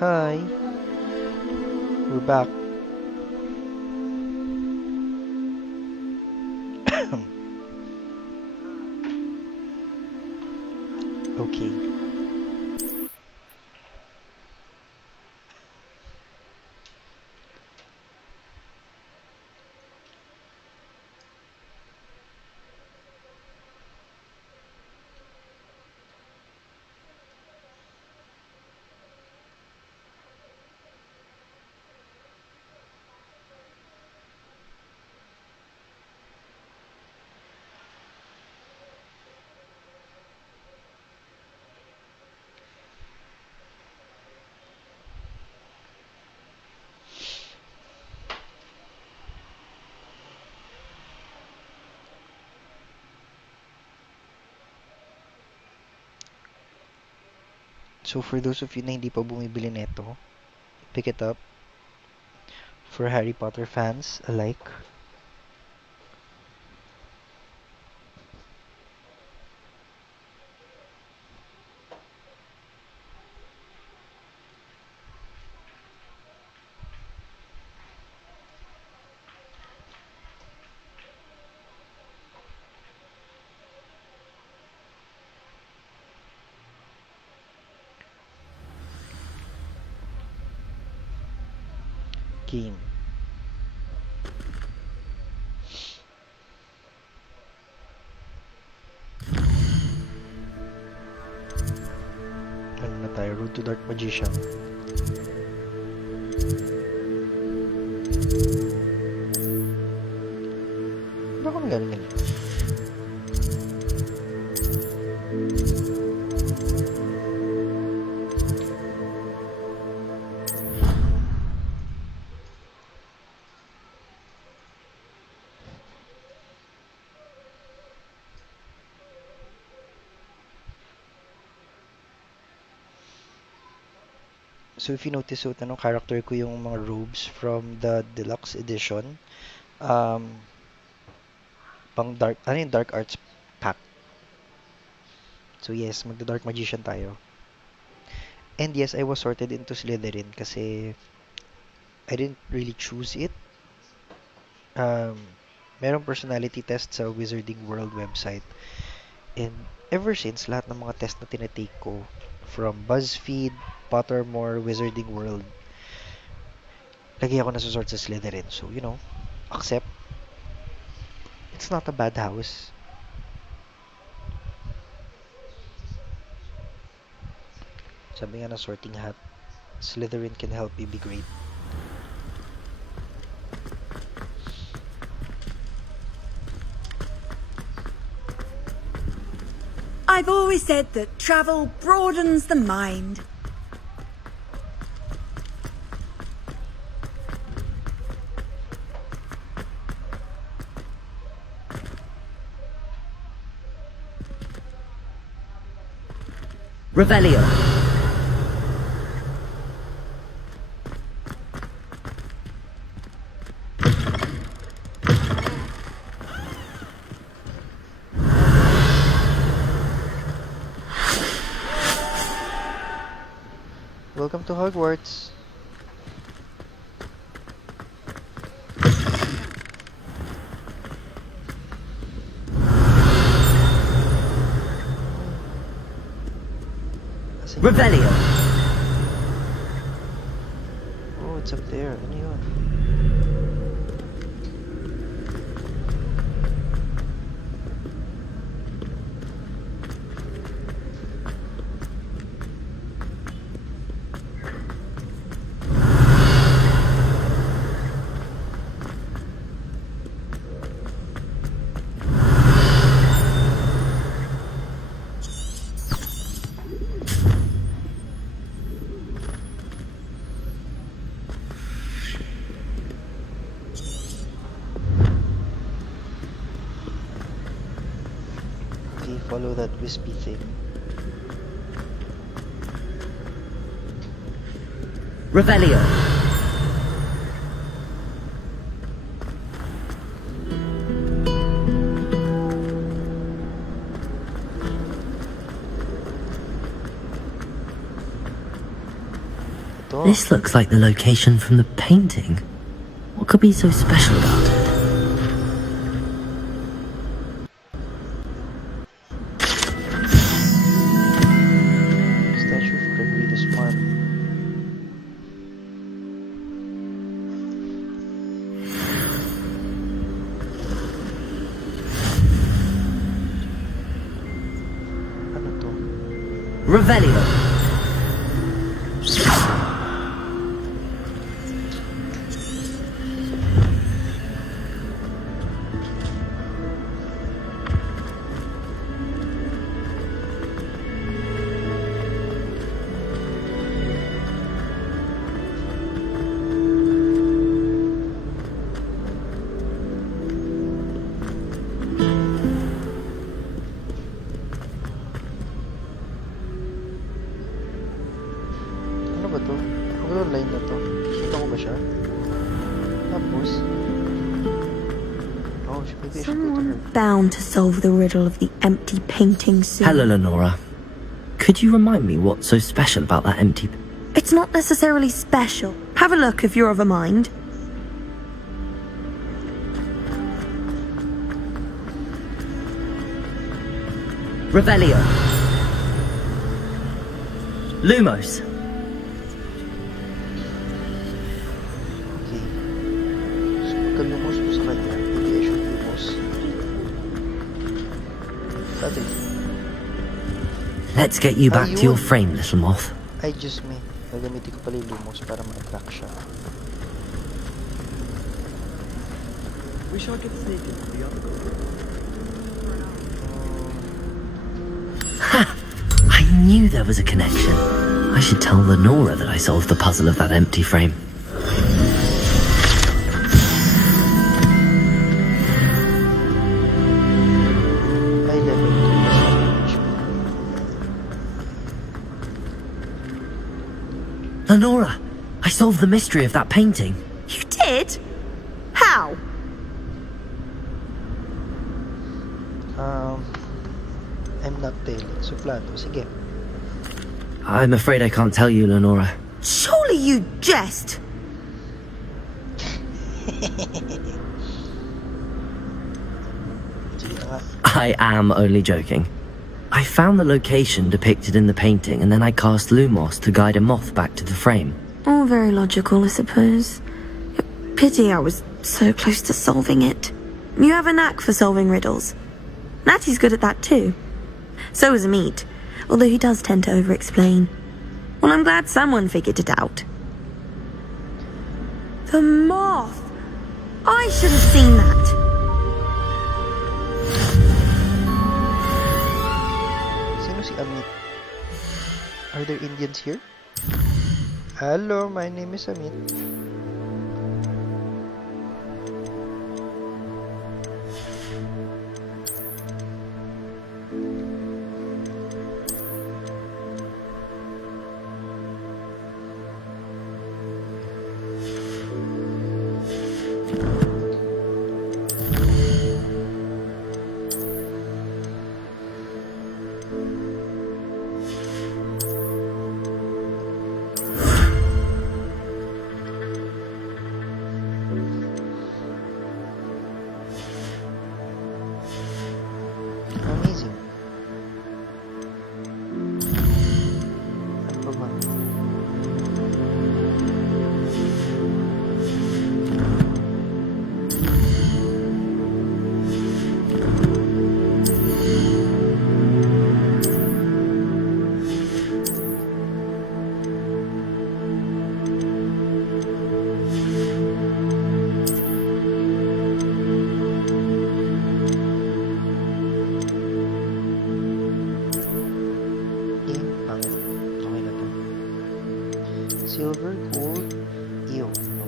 Hi, we're back. Okay. So for those of you na hindi pa bumibili nito, pick it up. For Harry Potter fans alike. Game. Ano na tayo? Road to Dark Magician. Ano kami galing yun? So if you notice, suot na ng character ko yung mga robes from the deluxe edition. Um, pang dark, ano yung dark arts pack. So yes, magda-dark magician tayo. And yes, I was sorted into Slytherin kasi I didn't really choose it. Um, merong personality test sa Wizarding World website. And ever since, lahat ng mga test na tinatake ko, from BuzzFeed, Pottermore, Wizarding World, lagi ako nasusort sa Slytherin. So, accept. It's not a bad house. Sabi nga na sorting hat, Slytherin can help you be great. I've always said that travel broadens the mind. Revelio. Welcome to Hogwarts. Revelio. Oh, it's up there. Ano yun? Follow that wispy thing. Revelio. Ito. Oh, This looks like the location from the painting. What could be so special about it? statue of Gregory Farm. Ano to? Revelio. Ano ba to? Ano ba line na to? Kita ko ba siya? Tapos? Oh, maybe I should go to her. Someone bound to solve the riddle of the empty painting soon. Hello, Lenora. Could you remind me what's so special about that empty... It's not necessarily special. Have a look if you're of a mind. Revelio. Lumos. Okay. So, pagkalumos mo sa kanya, maybe I should lumos. Dati. Let's get you back to your frame, little moth. Ay, just me. Nagamitin ko pala yung lumos para ma-attract siya. Wish I could sneak into the other door. Ha! I knew there was a connection. I should tell Lenora that I solved the puzzle of that empty frame. Ay, level 2. Lenora, I solved the mystery of that painting. You did? How? I'm not telling. Suplado. Sige. I'm afraid I can't tell you, Lenora. Surely you jest. Sige na nga. I am only joking. I found the location depicted in the painting, and then I cast Lumos to guide a moth back to the frame. All very logical, I suppose. Pity I was so close to solving it. You have a knack for solving riddles. Natty's good at that too. So is Amit, although he does tend to over-explain. Well, I'm glad someone figured it out. The moth! I should have seen that. Sino si Amit? Are there Indians here? Hello, my name is Amit. Amazing. Ano pa ba? Pangit. Okay na to. Silver, gold, ew, no.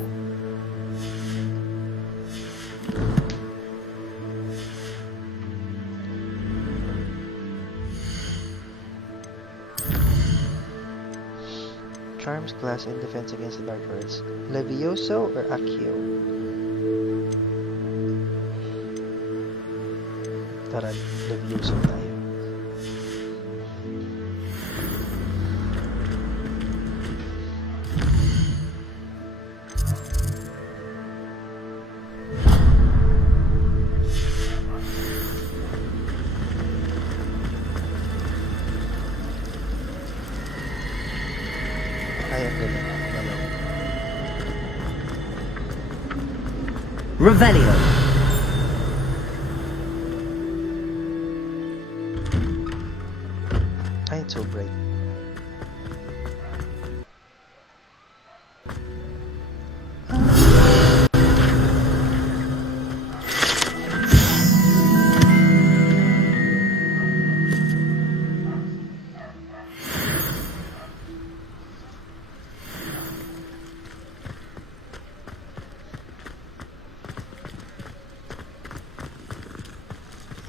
Charms, class, and defense against the dark arts. Levioso or Accio? Tara, Levioso tayo. Ay, ang galing. Galing. Revelio. Ay, it's so bright.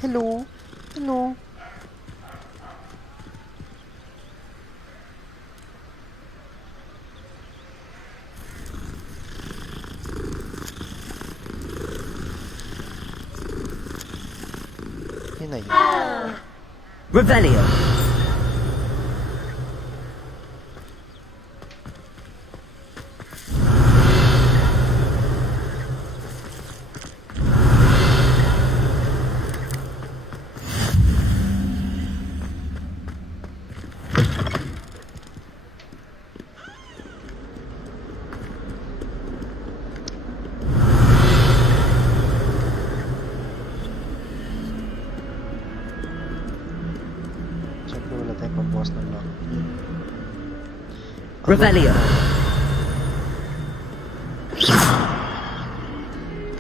Hello? Hello? Yun na yun. Revelio. Siyempre wala tayong pambukas ng lock. Revelio.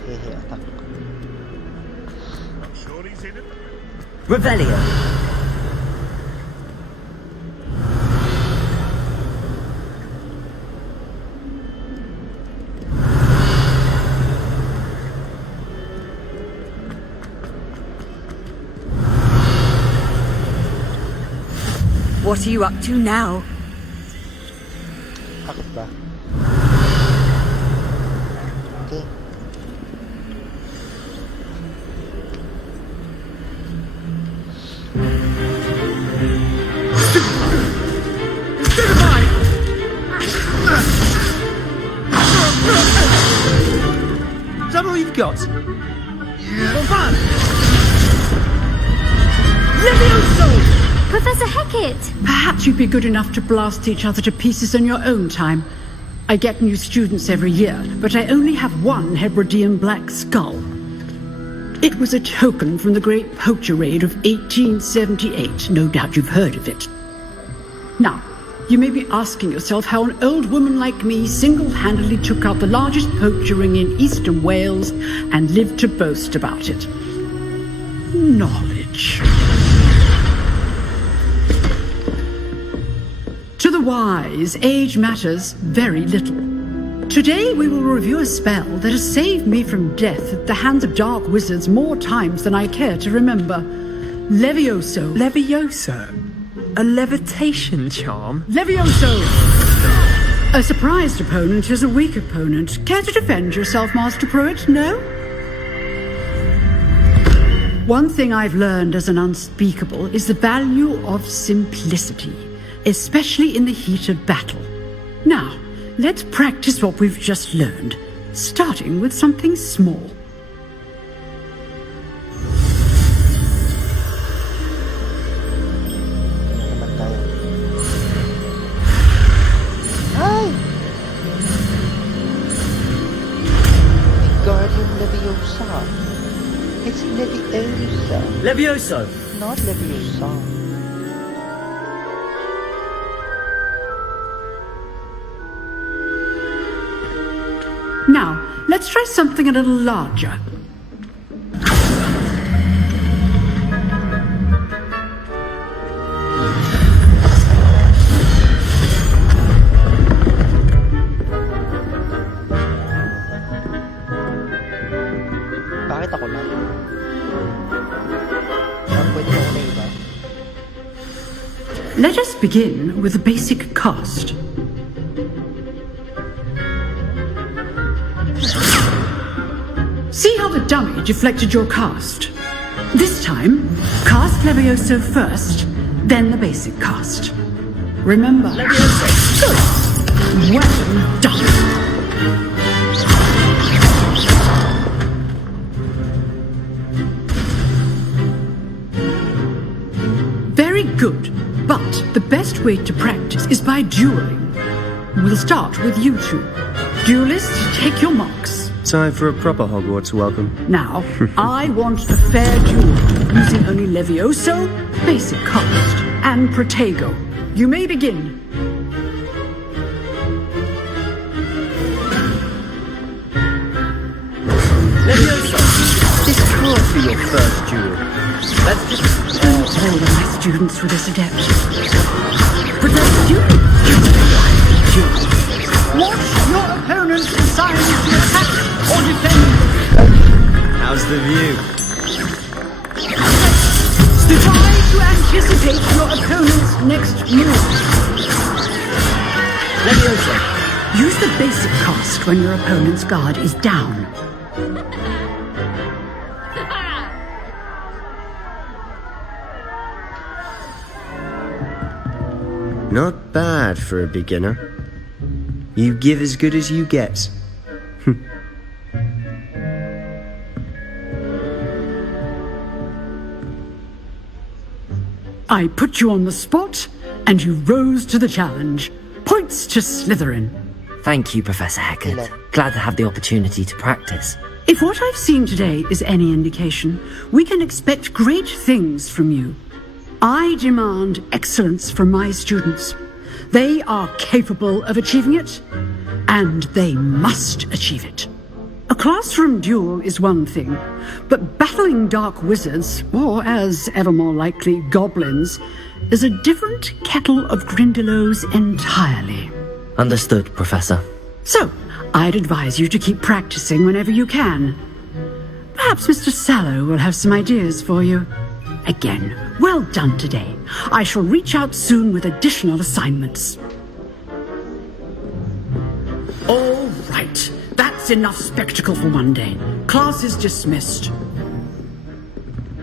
Hehe, attack. Revelio. What are you up to now? Akit ba? Okay. Is that all you've got? Professor Hecat! Perhaps you'd be good enough to blast each other to pieces in your own time. I get new students every year, but I only have one Hebridean black skull. It was a token from the Great Poacher Raid of 1878. No doubt you've heard of it. Now, you may be asking yourself how an old woman like me single-handedly took out the largest poacher ring in eastern Wales and lived to boast about it. Knowledge. To the wise, age matters very little. Today we will review a spell that has saved me from death at the hands of dark wizards more times than I care to remember. Levioso. Levioso? A levitation charm? Levioso! A surprised opponent is a weak opponent. Care to defend yourself, Master Pruitt? No? One thing I've learned as an unspeakable is the value of simplicity, especially in the heat of battle. Now, let's practice what we've just learned, starting with something small. Naman tayo. Ay! Wingardium Leviosa. It's Leviosa. Levioso. Not Leviosa. Now, let's try something a little larger. Bakit ako lang? Pwede ako na iba. Let us begin with the basic cast. See how the dummy deflected your cast? This time, cast Levioso first, then the basic cast. Remember, Levioso. Good. Well done. Very good. But the best way to practice is by dueling. We'll start with you two. Duelists, take your marks. Time for a proper Hogwarts welcome. Now, I want a fair duel, using only Levioso, basic cast, and Protego. You may begin. Leviosa, this can't be your first duel. Let's just... Don't tell my students with this adept. Protect you. Watch your opponent decide if to attack or defend. How's the view? Try to anticipate your opponent's next move. Leviosa, Use the basic cast when your opponent's guard is down. not bad for a beginner. You give as good as you get. I put you on the spot, and you rose to the challenge. Points to Slytherin. Thank you, Professor Hecat. Glad to have the opportunity to practice. If what I've seen today is any indication, we can expect great things from you. I demand excellence from my students. They are capable of achieving it, and they must achieve it. A classroom duel is one thing, but battling dark wizards, or as ever more likely, goblins, is a different kettle of Grindylows entirely. Understood, Professor. So, I'd advise you to keep practicing whenever you can. Perhaps Mr. Sallow will have some ideas for you. Again, well done today. I shall reach out soon with additional assignments. All right. That's enough spectacle for one day. Class is dismissed.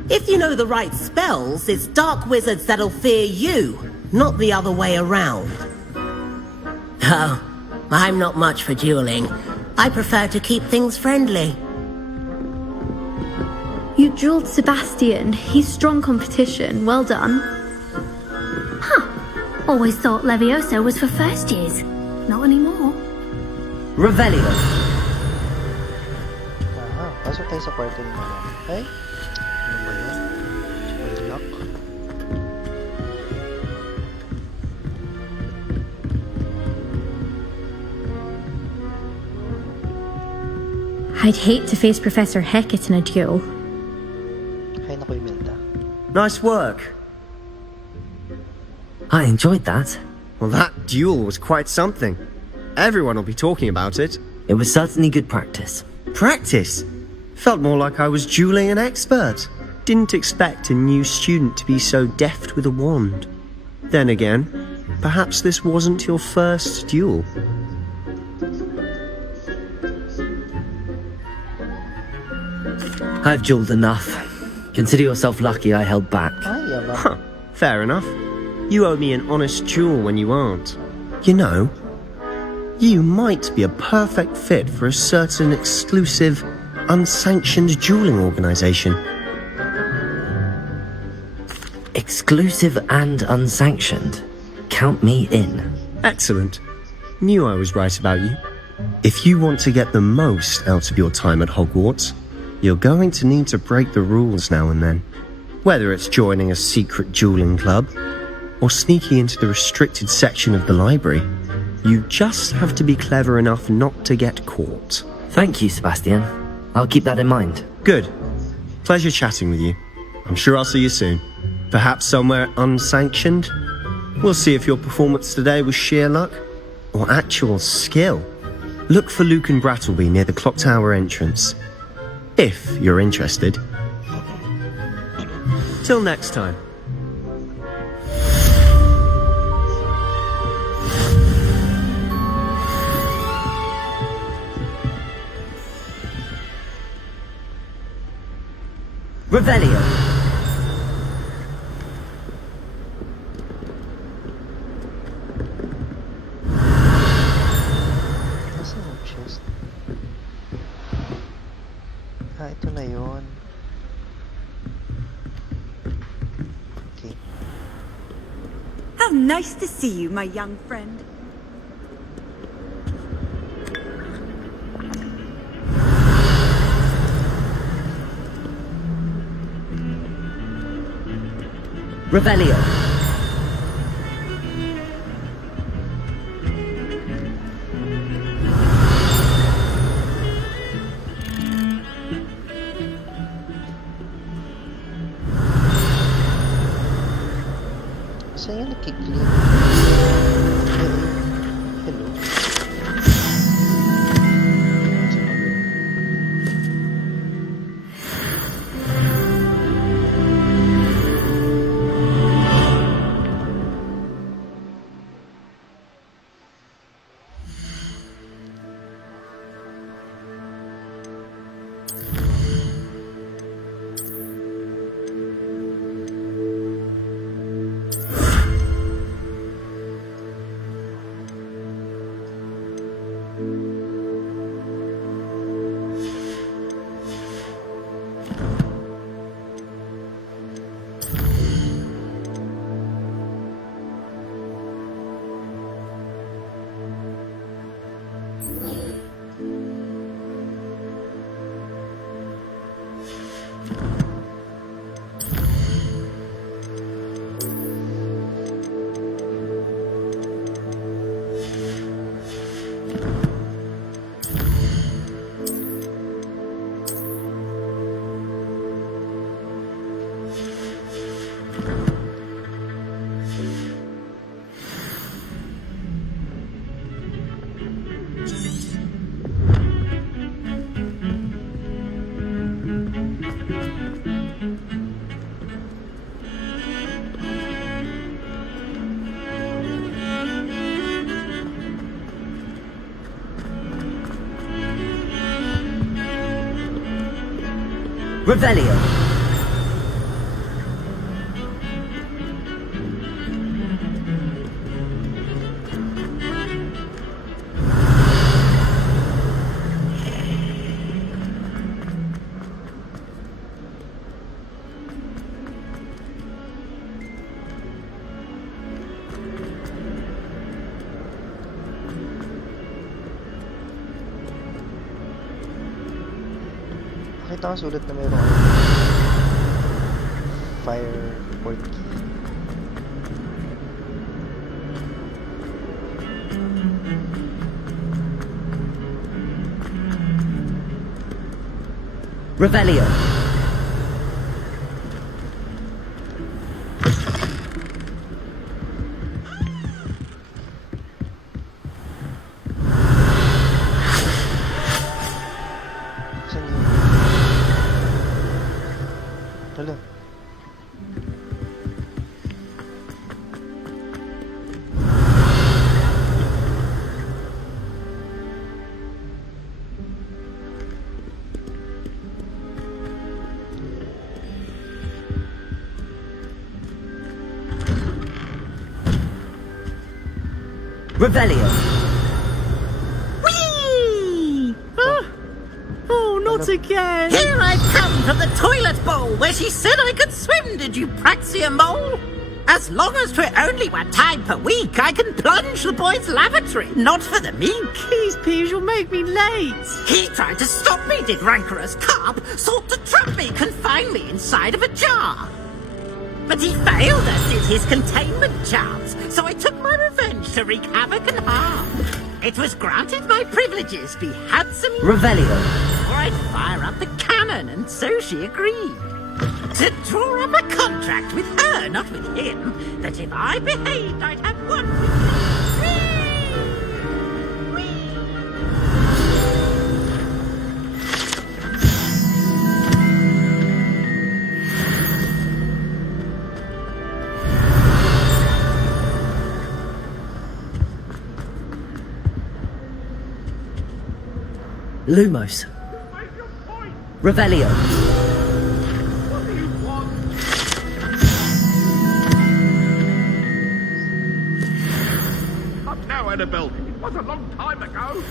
If you know the right spells, it's dark wizards that'll fear you, not the other way around. Oh, I'm not much for dueling. I prefer to keep things friendly. You dueled Sebastian. He's strong competition. Well done. Always thought Levioso was for first years. Not anymore. Revelio. Aha, pasok tayo sa kwarto ni Madam. Okay? Ano ba yan? May lock. I'd hate to face Professor Hecat in a duel. Hay naku, Imelda. Nice work. I enjoyed that. Well, that duel was quite something. Everyone will be talking about it. It was certainly good practice. Practice? Felt more like I was dueling an expert. Didn't expect a new student to be so deft with a wand. Then again, perhaps this wasn't your first duel. I've dueled enough. Consider yourself lucky I held back. Ay, yaman. Huh, fair enough. You owe me an honest duel when you aren't. You know, you might be a perfect fit for a certain exclusive, unsanctioned dueling organization. Exclusive and unsanctioned. Count me in. Excellent. Knew I was right about you. If you want to get the most out of your time at Hogwarts, you're going to need to break the rules now and then. Whether it's joining a secret dueling club, or sneaking into the restricted section of the library, you just have to be clever enough not to get caught. Thank you, Sebastian. I'll keep that in mind. Good. Pleasure chatting with you. I'm sure I'll see you soon. Perhaps somewhere unsanctioned? We'll see if your performance today was sheer luck or actual skill. Look for Luke and Brattleby near the clock tower entrance. If you're interested. Till next time. Revelio. Nasaan yung chest? Ah, ito na yun. Okay. How nice to see you, my young friend. Revelio. Saan yan nakiklik? Hello? Revelio. Nakita ko sulat na mayroong fire port key. Revelio. Saan yun? Hala. Revelio. Whee! Oh, not again! Here I come from the toilet bowl where she said I could swim, did you praxia mole? As long as 'twere only one time per week, I can plunge the boy's lavatory, not for the meek. Please, Peeves, you'll make me late. He tried to stop me, did rancorous carp, sought to trap me, confine me inside of a jar. But he failed, as did his containment charms, so I took my revenge to wreak havoc and harm. It was granted my privileges be handsome Revelio. or I'd fire up the cannon, and so she agreed. To draw up a contract with her, not with him, that if I behaved, I'd have one with him. Lumos. Revelio. Not now, Annabelle. It was a long time ago.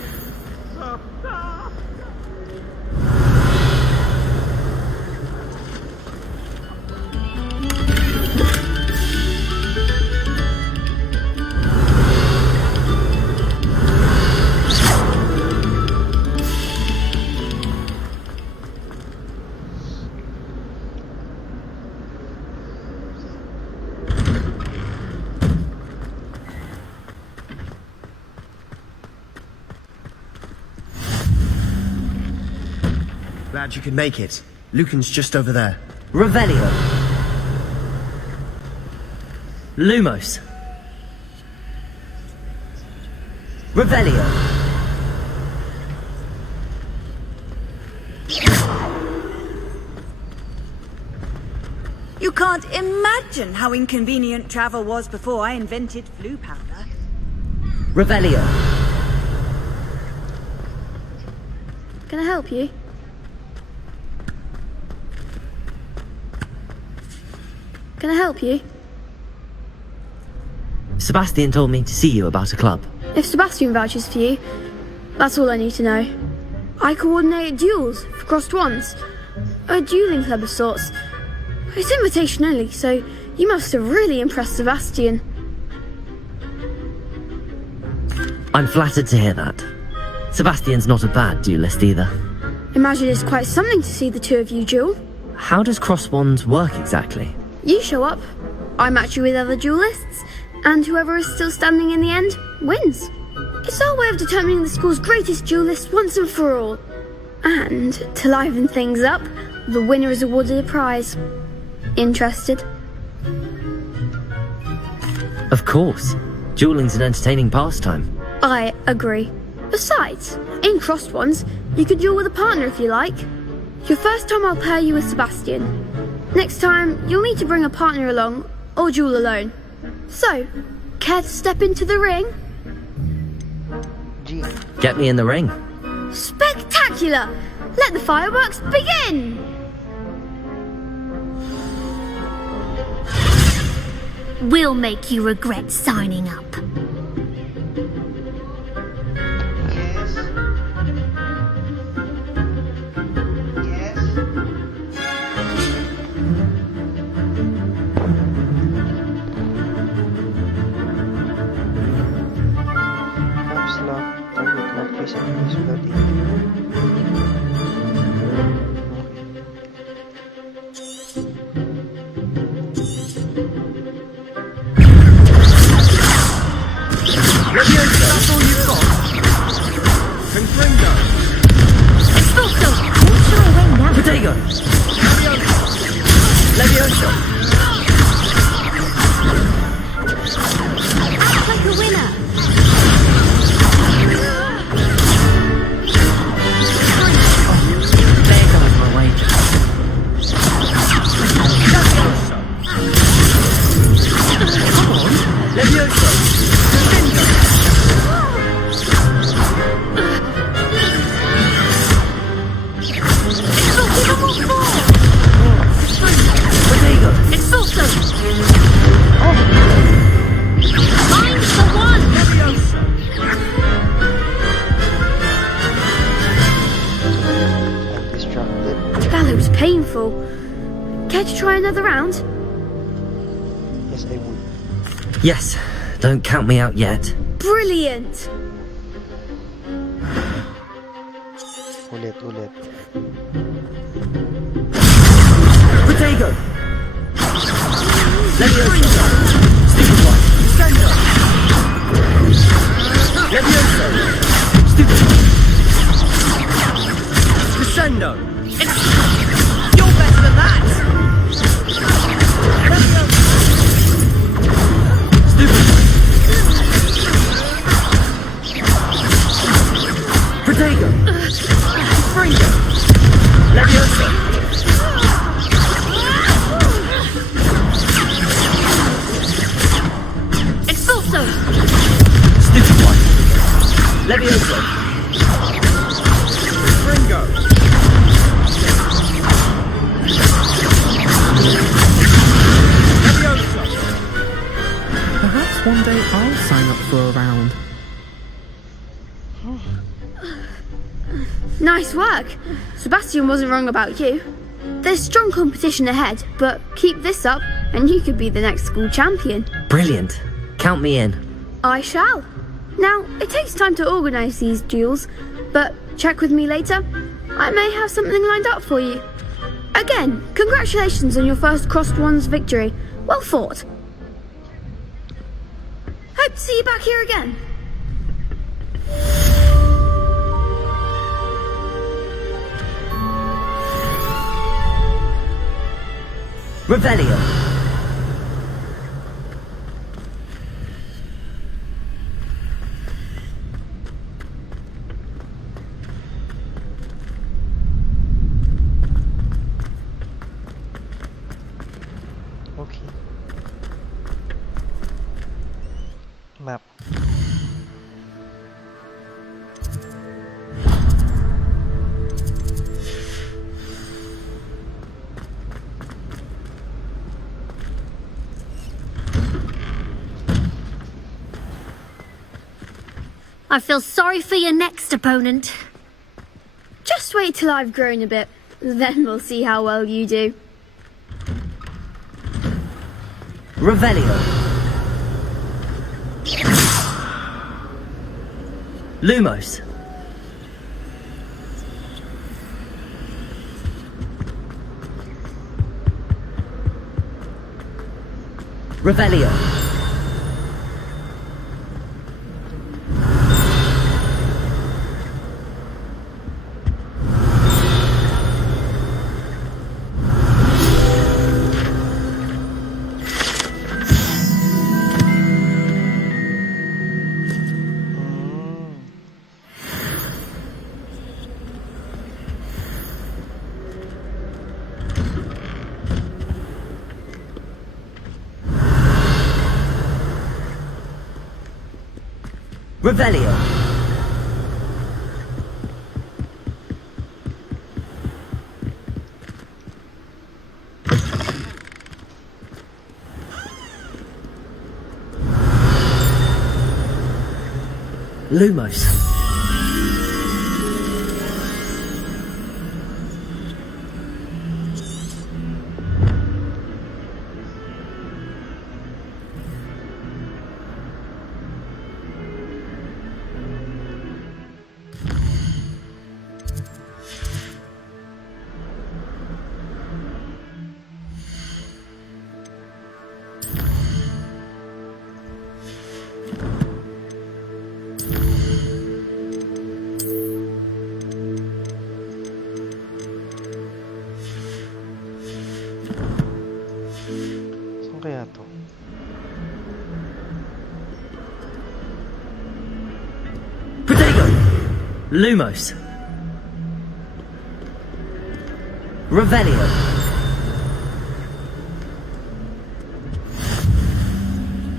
glad you could make it. Lucan's just over there. Revelio. Lumos. Revelio. You can't imagine how inconvenient travel was before I invented flu powder. Revelio. Can I help you? Can I help you? Sebastian told me to see you about a club. If Sebastian vouches for you, that's all I need to know. I coordinate duels for crossed wands. A dueling club of sorts. It's invitation only, so you must have really impressed Sebastian. I'm flattered to hear that. Sebastian's not a bad duelist either. Imagine it's quite something to see the two of you duel. How does cross wands work exactly? You show up, I match you with other duelists, and whoever is still standing in the end wins. It's our way of determining the school's greatest duelist once and for all. And to liven things up, the winner is awarded a prize. Interested? Of course. Dueling's an entertaining pastime. I agree. Besides, in crossed ones, you could duel with a partner if you like. Your first time I'll pair you with Sebastian. Next time, you'll need to bring a partner along, or duel alone. So, care to step into the ring? G. Get me in the ring. Spectacular! Let the fireworks begin! We'll make you regret signing up. Yes. Caps lock, target lock, face enemies without aiming. That's all you've got? Confringo. Expulso! What's your way now? Protego. Levioso. Act like a winner! There goes my wager. Come on. Levioso. Expulso! Mine's the one! I'm distracted. That was painful. Care to try another round? Yes, I would. Yes. Don't count me out yet. Brilliant! Ulit. Protego. Levioso. Stupid one. Descendo. Levioso. Stupid one. Descendo. You're better than that! Stupid one. Protego. Fringo. Levioso. Expulso! Stupid one. Levioso. Confringo. Levioso. Perhaps one day I'll sign up for a round. Nice work. Sebastian wasn't wrong about you. There's strong competition ahead, but keep this up and you could be the next school champion. Brilliant. Count me in. I shall. Now, it takes time to organise these duels, but check with me later. I may have something lined up for you. Again, congratulations on your first crossed wands victory. Well fought. Hope to see you back here again. Revelio. Okay. Map. I feel sorry for your next opponent. Just wait till I've grown a bit. Then we'll see how well you do. Revelio. Lumos. Revelio. Revelio. Lumos. Saan kaya to? Protego. Lumos. Revelio.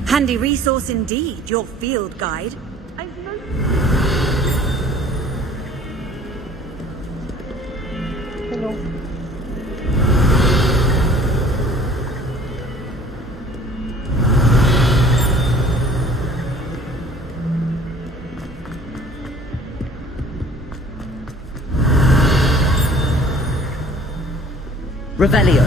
Handy resource indeed, your field guide. Hello. Revelio.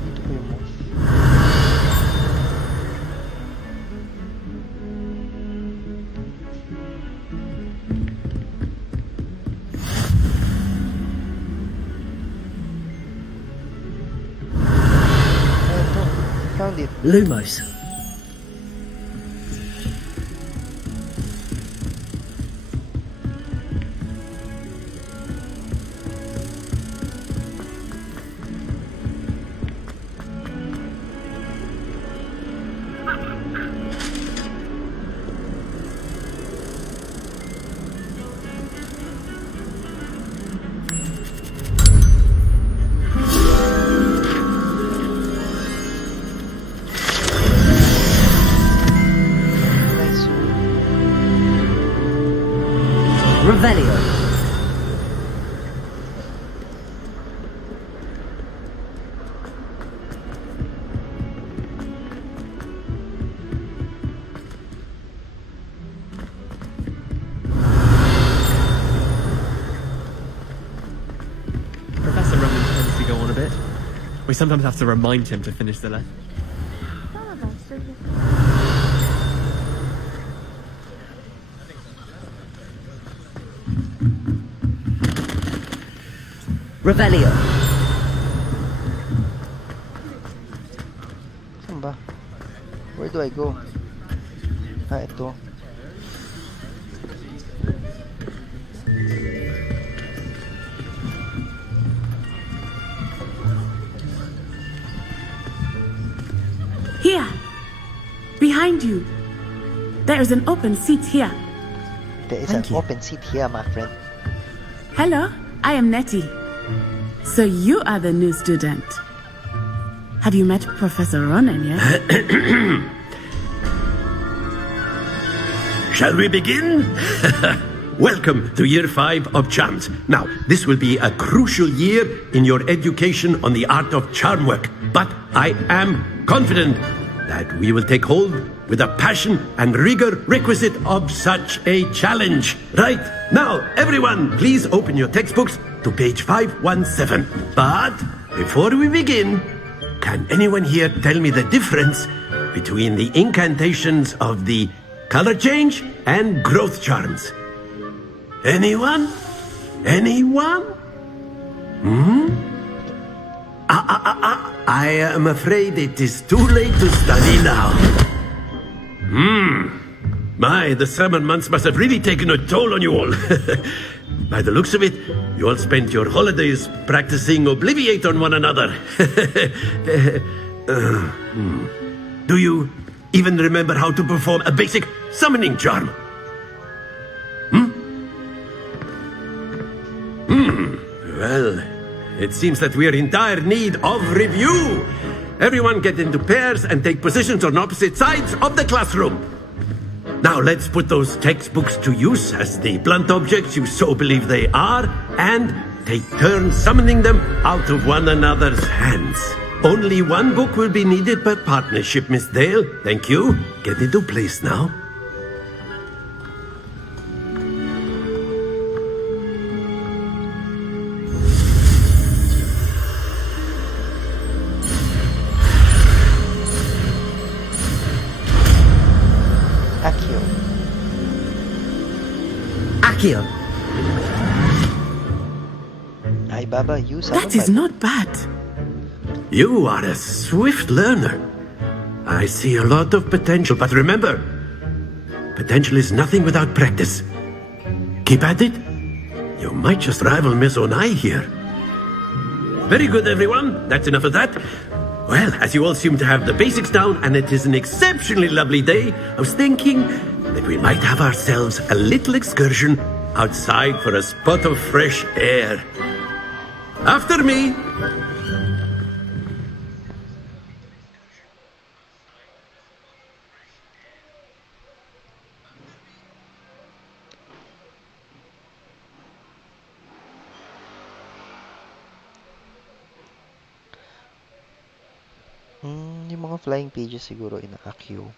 Dito ko yung mouse. Eto. Found it. Lumos. Nice. Revelio. Professor Roman tends to go on a bit. We sometimes have to remind him to finish the lesson. Revelio. Saan ba? Where do I go? Ah, ito. behind you. There is an open seat here. There is an open seat here, my friend. Hello, I am Nettie. So you are the new student. Have you met Professor Ronan yet? Shall we begin? Welcome to Year 5 of Charms. Now, this will be a crucial year in your education on the art of charm work. But I am confident that we will take hold with the passion and rigor requisite of such a challenge. Right, now, everyone, please open your textbooks to page 517. But before we begin, can anyone here tell me the difference between the incantations of the color change and growth charms? Anyone? Anyone? I am afraid it is too late to study now. My, the summer months must have really taken a toll on you all. By the looks of it, you all spent your holidays practicing Obliviate on one another. Do you even remember how to perform a basic summoning charm? Well, it seems that we are in dire need of review. Everyone get into pairs and take positions on opposite sides of the classroom. Now let's put those textbooks to use as the blunt objects you so believe they are, and take turns summoning them out of one another's hands. Only one book will be needed per partnership, Miss Dale. Thank you. Get into place now. Akio. Ay, Baba, you That is not bad. You are a swift learner. I see a lot of potential, but remember, potential is nothing without practice. Keep at it. You might just rival Miss Onai here. Very good, everyone. That's enough of that. Well, as you all seem to have the basics down, and it is an exceptionally lovely day, I was thinking that we might have ourselves a little excursion outside for a spot of fresh air. After me. Yung mga flying pages siguro ina-acue.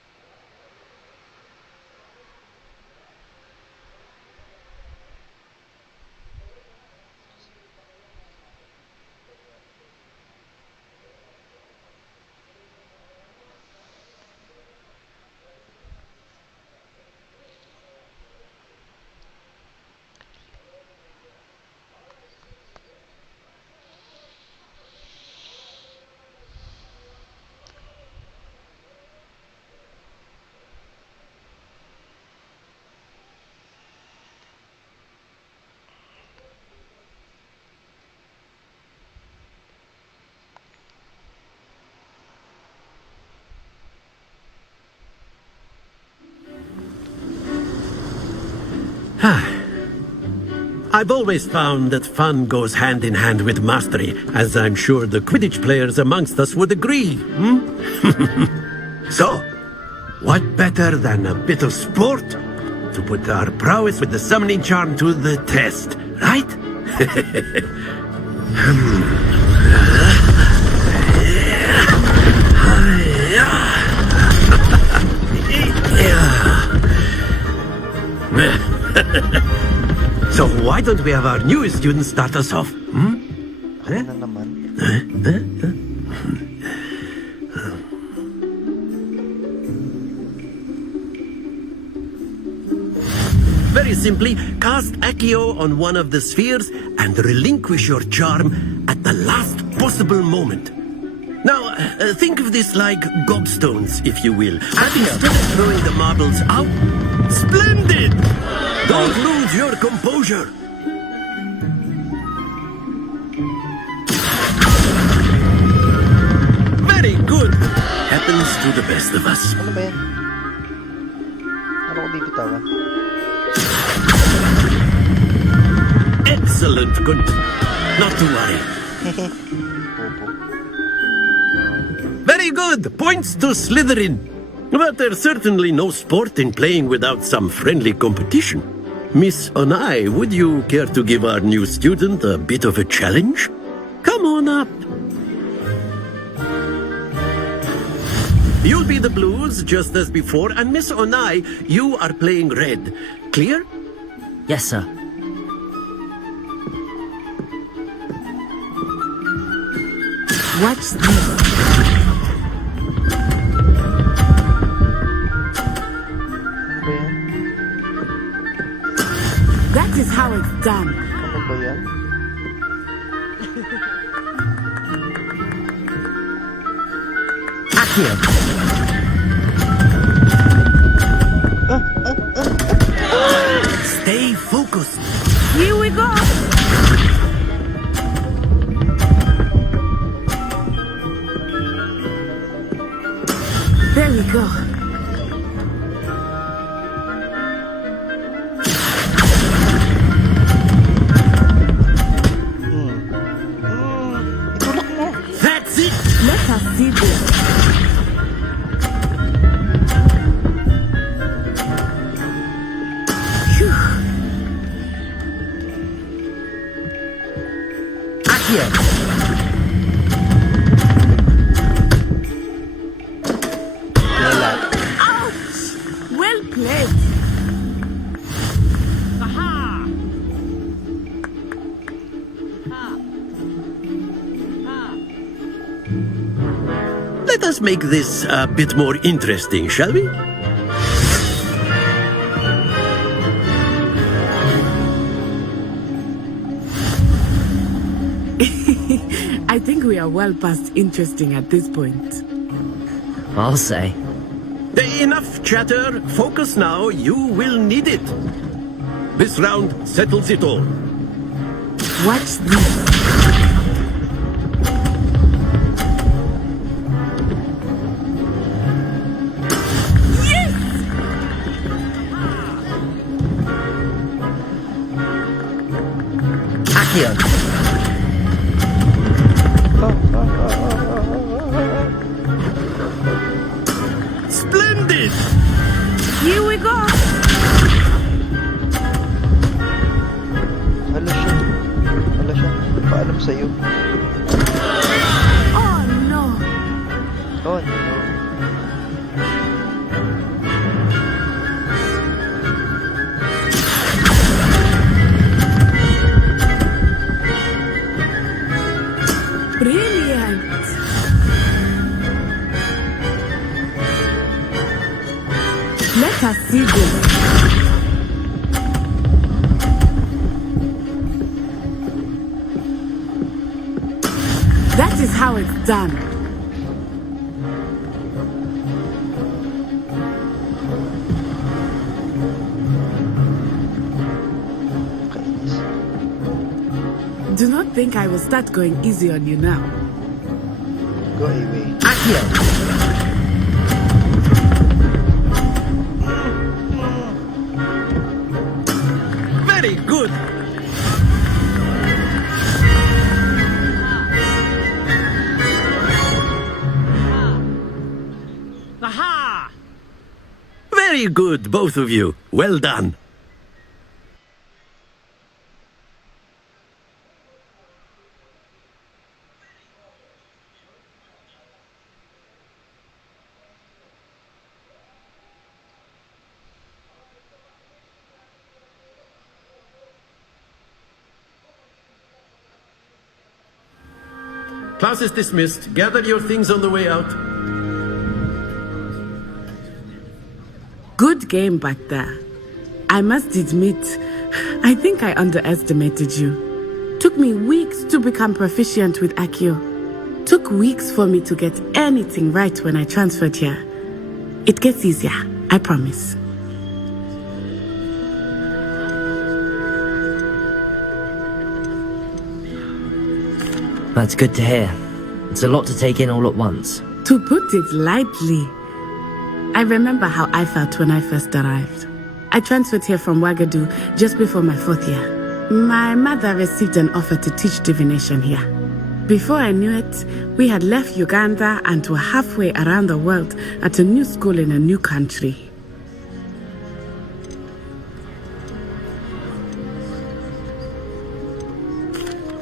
I've always found that fun goes hand in hand with mastery, as I'm sure the Quidditch players amongst us would agree. So, what better than a bit of sport to put our prowess with the summoning charm to the test, right? So why don't we have our newest student start us off? Ano na naman? Very simply, cast Accio on one of the spheres and relinquish your charm at the last possible moment. Now, think of this like gobstones, if you will. And instead of throwing the marbles out, splendid! Don't lose your composure. Very good. Happens to the best of us. bibitawan. Excellent. Good. Not to worry. Popo. Very good. Points to Slytherin. But there's certainly no sport in playing without some friendly competition. Miss Onai, would you care to give our new student a bit of a challenge? Come on up. You'll be the blues just as before, and Miss Onai, you are playing red. Clear? Yes, sir. Watch this. That is how it's done. Ano ba yan? Accio. Stay focused. Here we go. There we go. Itulak mo. That's it. Let us see this. Phew. Accio. Ouch! Well played. Let us make this a bit more interesting, shall we? I think we are well past interesting at this point. I'll say. Enough chatter. Focus now. You will need it. This round settles it all. Watch this. Accio. Splendid! Here we go. Hala siya. Hala siya. Paalam sa'yo. Oh no. Oh no. Brilliant. Let us see this. That is how it's done. Kainis. Do not think I will start going easy on you now. Go away. Accio. Very good. Aha! Very good, both of you. Well done. Class is dismissed. Gather your things on the way out. Good game back there. I must admit, I think I underestimated you. Took me weeks to become proficient with Accio. Took weeks for me to get anything right when I transferred here. It gets easier, I promise. That's good to hear. It's a lot to take in all at once. To put it lightly, I remember how I felt when I first arrived. I transferred here from Wagadu just before my 4th year. My mother received an offer to teach divination here. Before I knew it, we had left Uganda and were halfway around the world at a new school in a new country.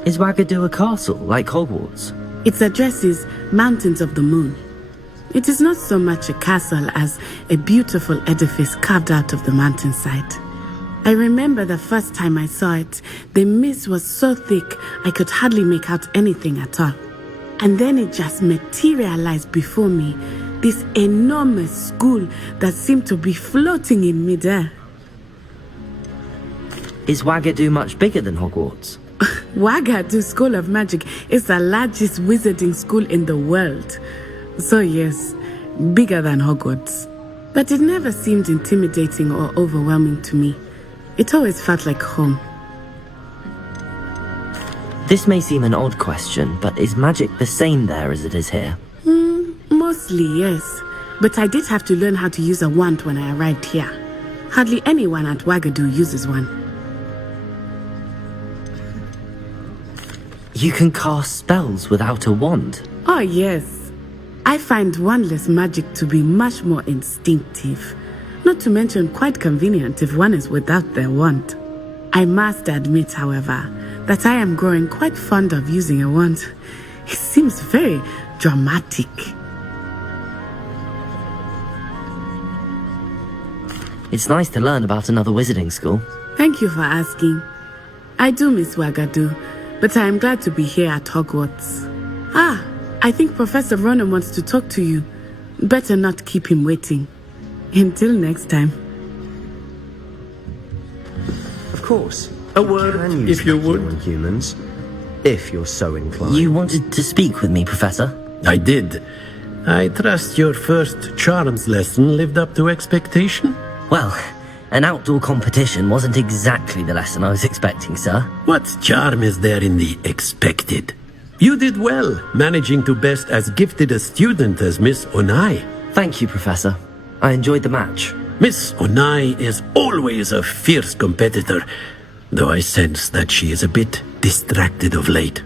Is Wagadu a castle, like Hogwarts? Its address is Mountains of the Moon. It is not so much a castle as a beautiful edifice carved out of the mountainside. I remember the first time I saw it, the mist was so thick I could hardly make out anything at all. And then it just materialized before me, this enormous school that seemed to be floating in midair. Is Wagadu much bigger than Hogwarts? Wagadu School of Magic is the largest wizarding school in the world. So yes, bigger than Hogwarts. But it never seemed intimidating or overwhelming to me. It always felt like home. This may seem an odd question, but is magic the same there as it is here? Mostly, yes. But I did have to learn how to use a wand when I arrived here. Hardly anyone at Wagadu uses one. You can cast spells without a wand? Oh, yes. I find wandless magic to be much more instinctive. Not to mention quite convenient if one is without their wand. I must admit, however, that I am growing quite fond of using a wand. It seems very dramatic. It's nice to learn about another wizarding school. Thank you for asking. I do miss Wagadu, but I am glad to be here at Hogwarts. I think Professor Ronan wants to talk to you. Better not keep him waiting. Until next time. Of course. A word, if you would. On humans, if you're so inclined. You wanted to speak with me, Professor? I did. I trust your first charms lesson lived up to expectation? Well, an outdoor competition wasn't exactly the lesson I was expecting, sir. What charm is there in the expected? You did well, managing to best as gifted a student as Miss Onai. Thank you, Professor. I enjoyed the match. Miss Onai is always a fierce competitor, though I sense that she is a bit distracted of late.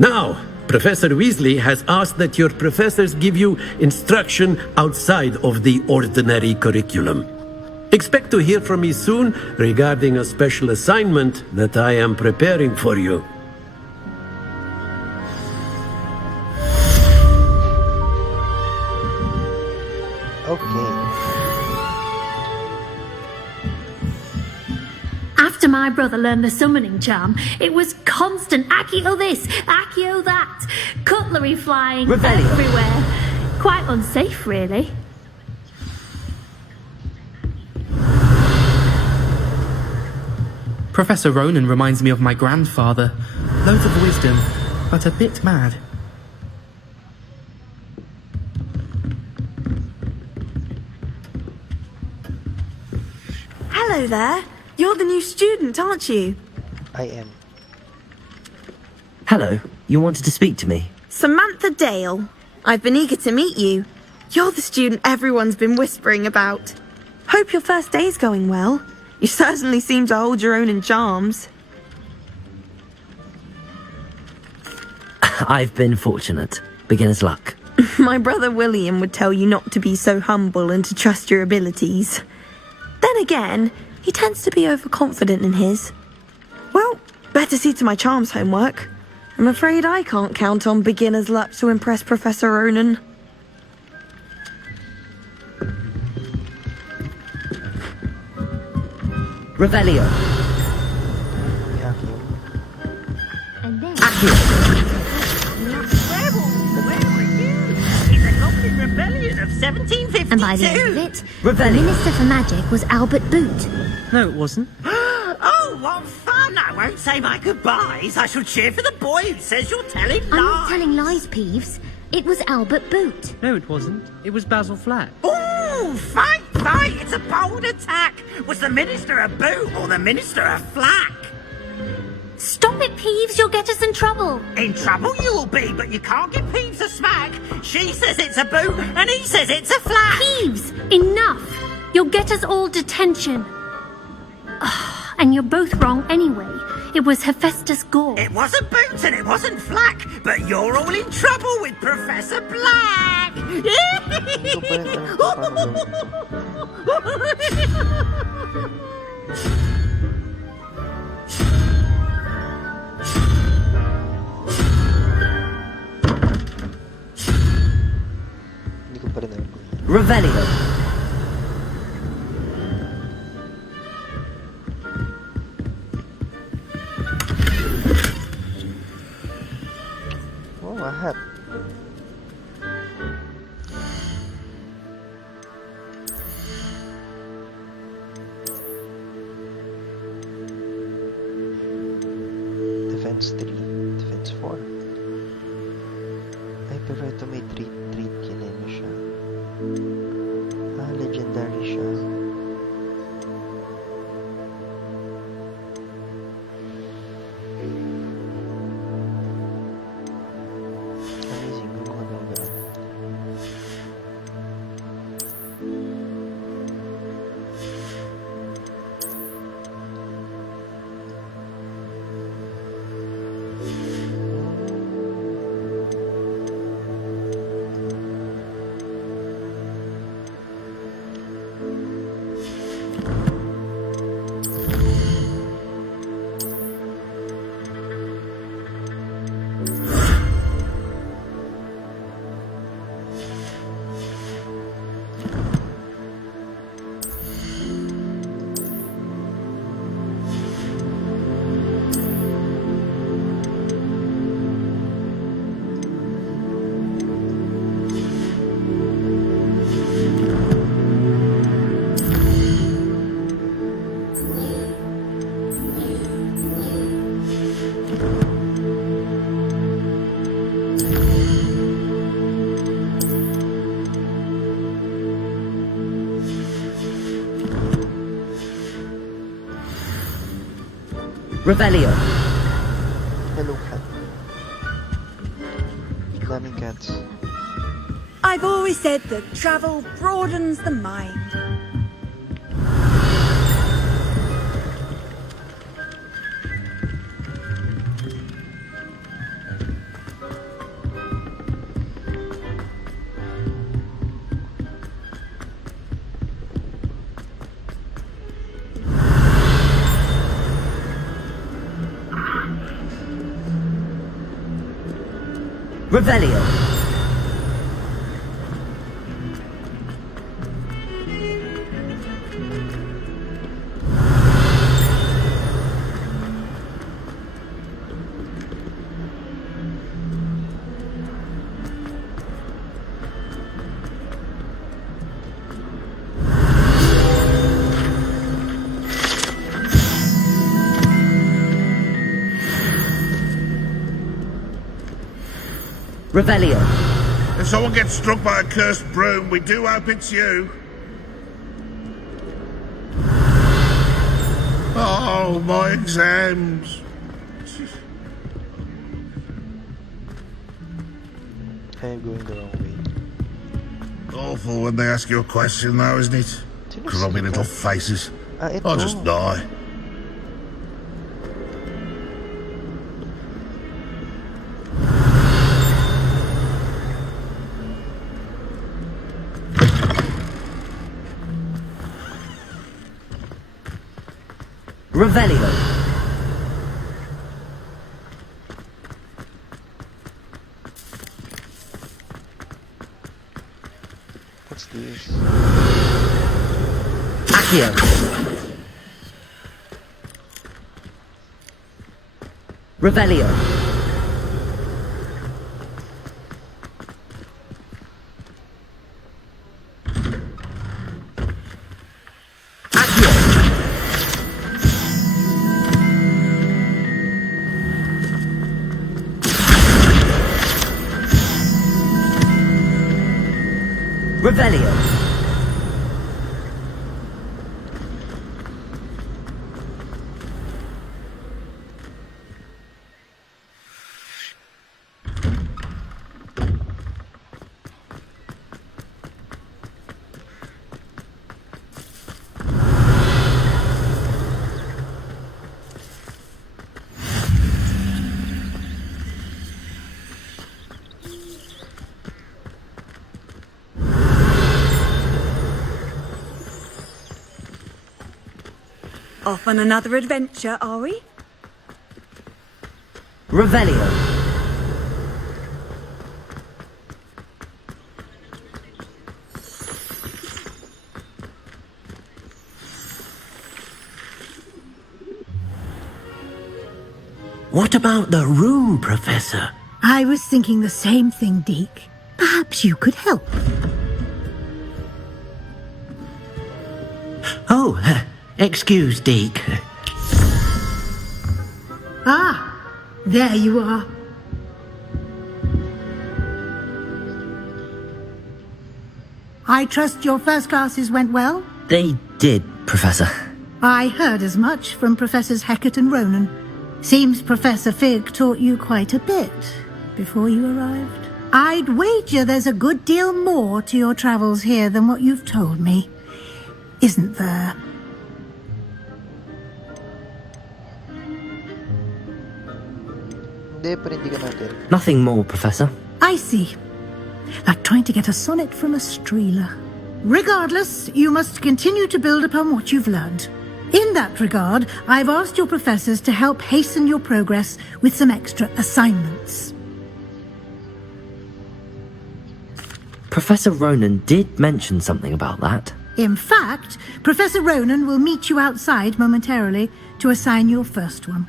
Now, Professor Weasley has asked that your professors give you instruction outside of the ordinary curriculum. Expect to hear from me soon regarding a special assignment that I am preparing for you. Okay. After my brother learned the summoning charm, it was constant Accio this, Accio that, cutlery flying everywhere. Quite unsafe, really. Professor Ronan reminds me of my grandfather. Loads of wisdom, but a bit mad. Hello there. You're the new student, aren't you? I am. Hello. You wanted to speak to me? Samantha Dale. I've been eager to meet you. You're the student everyone's been whispering about. Hope your first day's going well. You certainly seem to hold your own in charms. I've been fortunate. Beginner's luck. My brother William would tell you not to be so humble and to trust your abilities. Then again, he tends to be overconfident in his. Well, better see to my charms homework. I'm afraid I can't count on beginner's luck to impress Professor Ronan. Revelio. And then... Rebellion of 1752. And by the end of it, the Minister for Magic was Albert Boot. No, it wasn't. Oh, what fun! I won't say my goodbyes. I shall cheer for the boy who says you're telling lies. I'm not telling lies, Peeves. It was Albert Boot. No, it wasn't. It was Basil Flack. Ooh, fight, fight! It's a bold attack. Was the minister a boot or the minister a flack? Stop it, Peeves. You'll get us in trouble. In trouble you will be, but you can't give Peeves a smack. She says it's a boot, and he says it's a flack. Peeves, enough. You'll get us all detention. And you're both wrong anyway. It was Hephaestus Gore. It wasn't Boots and it wasn't Flack, but you're all in trouble with Professor Black. Hindi ko pa rin alam kung yan. Revelio. Oh, a hat. Defense 3, Defense 4. Ay, pero ito may treat yun ano siya. Ah, legendary siya. Amazing, kung mga ganun. Revelio. Hello, cat. Daming cats. I've always said that travel broadens the mind. Revelio. Revelio. If someone gets struck by a cursed broom, we do hope it's you. Oh, my exams. I'm going the wrong way. Awful when they ask you a question, though, isn't it? Grubby little faces. I'll just die. Revelio. What's this? Accio. Revelio. Revelio. Off on another adventure, are we? Revelio. What about the room, Professor? I was thinking the same thing, Deke. Perhaps you could help. Oh, excuse, Deke. Ah, there you are. I trust your first classes went well? They did, Professor. I heard as much from Professors Hecat and Ronan. Seems Professor Fig taught you quite a bit before you arrived. I'd wager there's a good deal more to your travels here than what you've told me. Isn't there? Nothing more, Professor. I see. Like trying to get a sonnet from a streeler. Regardless, you must continue to build upon what you've learned. In that regard, I've asked your professors to help hasten your progress with some extra assignments. Professor Ronan did mention something about that. In fact, Professor Ronan will meet you outside momentarily to assign your first one.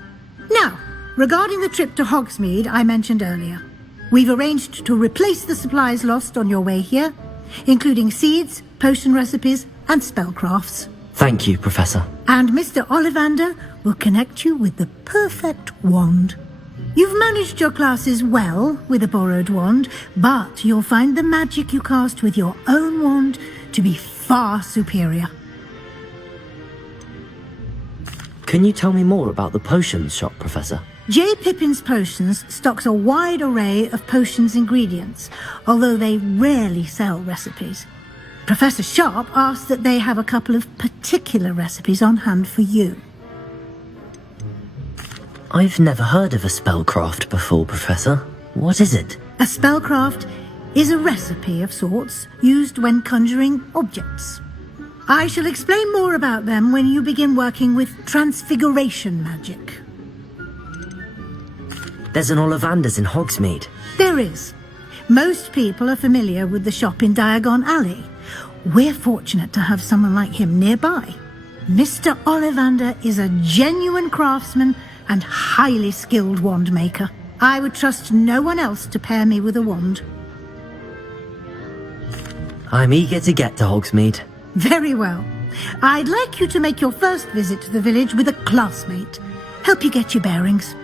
Now, regarding the trip to Hogsmeade I mentioned earlier, we've arranged to replace the supplies lost on your way here, including seeds, potion recipes, and spellcrafts. Thank you, Professor. And Mr. Ollivander will connect you with the perfect wand. You've managed your classes well with a borrowed wand, but you'll find the magic you cast with your own wand to be far superior. Can you tell me more about the potions shop, Professor? J. Pippin's Potions stocks a wide array of potions ingredients, although they rarely sell recipes. Professor Sharp asked that they have a couple of particular recipes on hand for you. I've never heard of a spellcraft before, Professor. What is it? A spellcraft is a recipe of sorts used when conjuring objects. I shall explain more about them when you begin working with transfiguration magic. There's an Ollivander's in Hogsmeade. There is. Most people are familiar with the shop in Diagon Alley. We're fortunate to have someone like him nearby. Mr. Ollivander is a genuine craftsman and highly skilled wand maker. I would trust no one else to pair me with a wand. I'm eager to get to Hogsmeade. Very well. I'd like you to make your first visit to the village with a classmate. Help you get your bearings.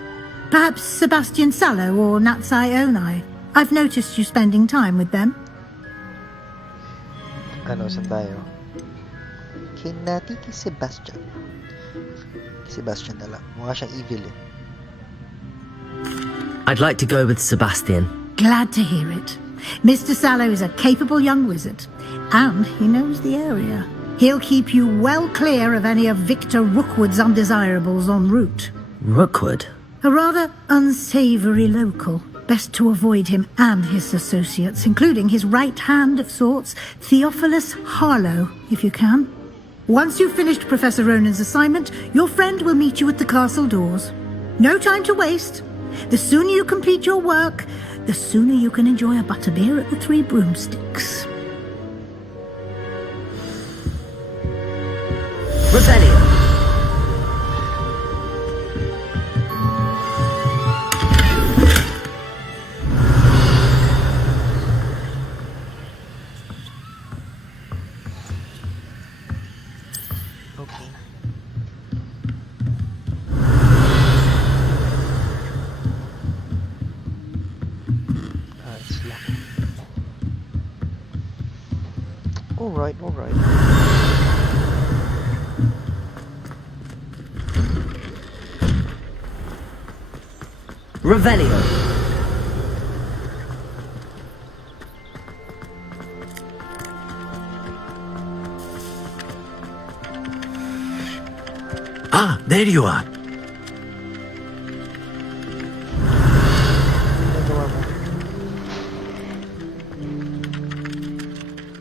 Perhaps Sebastian Sallow or Natsai Onai. I've noticed you spending time with them. Ano, saan tayo? Kinati kay Sebastian. Sebastian na lang. Mukha siyang evil eh. I'd like to go with Sebastian. Glad to hear it. Mr. Sallow is a capable young wizard, and he knows the area. He'll keep you well clear of any of Victor Rookwood's undesirables en route. Rookwood? A rather unsavoury local. Best to avoid him and his associates, including his right hand of sorts, Theophilus Harlow, if you can. Once you've finished Professor Ronan's assignment, your friend will meet you at the castle doors. No time to waste. The sooner you complete your work, the sooner you can enjoy a butterbeer at the Three Broomsticks. Revelio. Alright, alright. Revelio. Ah, there you are.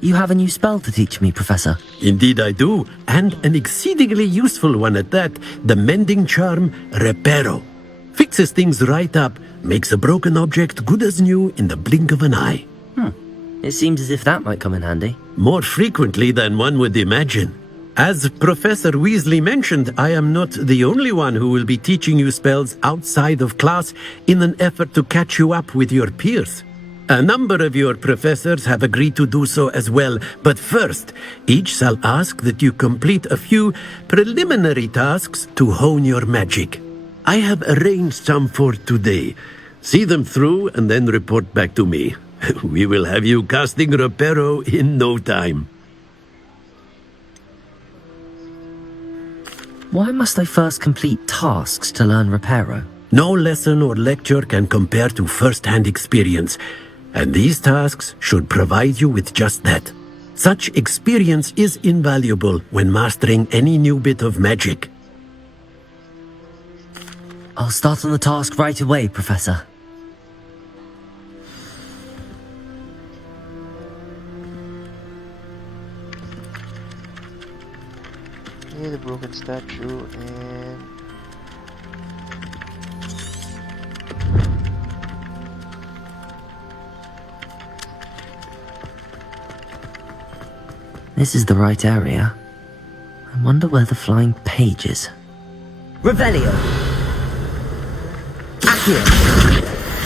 you have a new spell to teach me, Professor. Indeed I do, and an exceedingly useful one at that. The mending charm, Reparo. Fixes things right up, makes a broken object good as new in the blink of an eye. It seems as if that might come in handy. More frequently than one would imagine. As Professor Weasley mentioned, I am not the only one who will be teaching you spells outside of class in an effort to catch you up with your peers. A number of your professors have agreed to do so as well, but first, each shall ask that you complete a few preliminary tasks to hone your magic. I have arranged some for today. See them through and then report back to me. We will have you casting Reparo in no time. Why must I first complete tasks to learn Reparo? No lesson or lecture can compare to first-hand experience, and these tasks should provide you with just that. Such experience is invaluable when mastering any new bit of magic. I'll start on the task right away, Professor. Yeah, the broken statue and... This is the right area. I wonder where the flying page is. Revelio! Accio!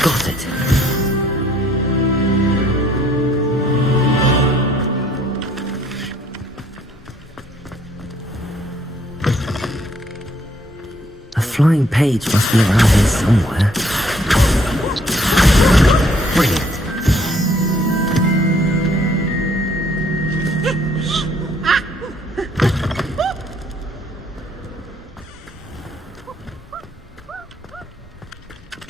Got it. A flying page must be around here somewhere. Brilliant.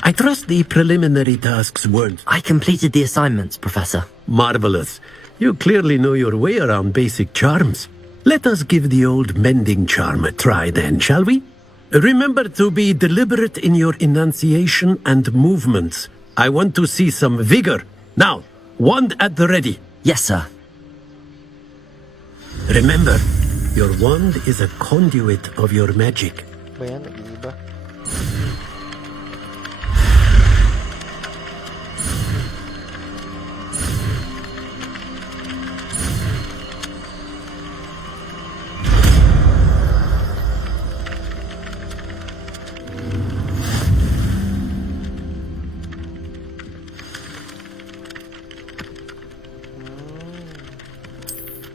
I trust the preliminary tasks weren't... I completed the assignments, Professor. Marvelous. You clearly know your way around basic charms. Let us give the old mending charm a try then, shall we? Remember to be deliberate in your enunciation and movements. I want to see some vigor. Now, wand at the ready. Yes, sir. Remember, your wand is a conduit of your magic. Ba yan? Nag-iiba?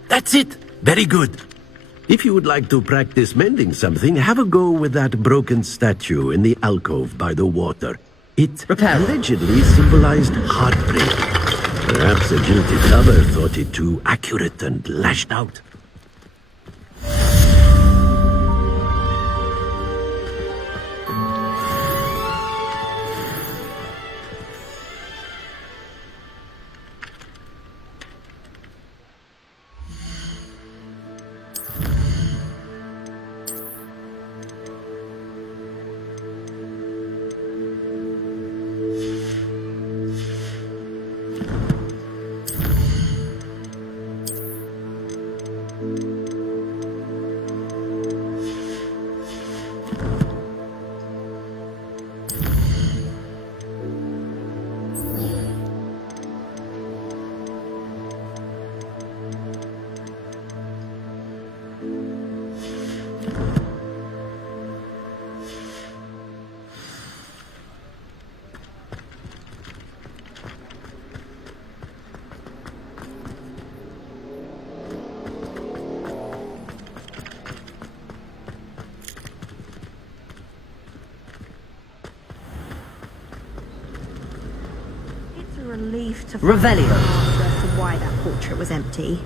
That's it! Very good. If you would like to practice mending something, have a go with that broken statue in the alcove by the water. It allegedly symbolized heartbreak. Perhaps a guilty lover thought it too accurate and lashed out. Relief to Revelio. as to why that portrait was empty.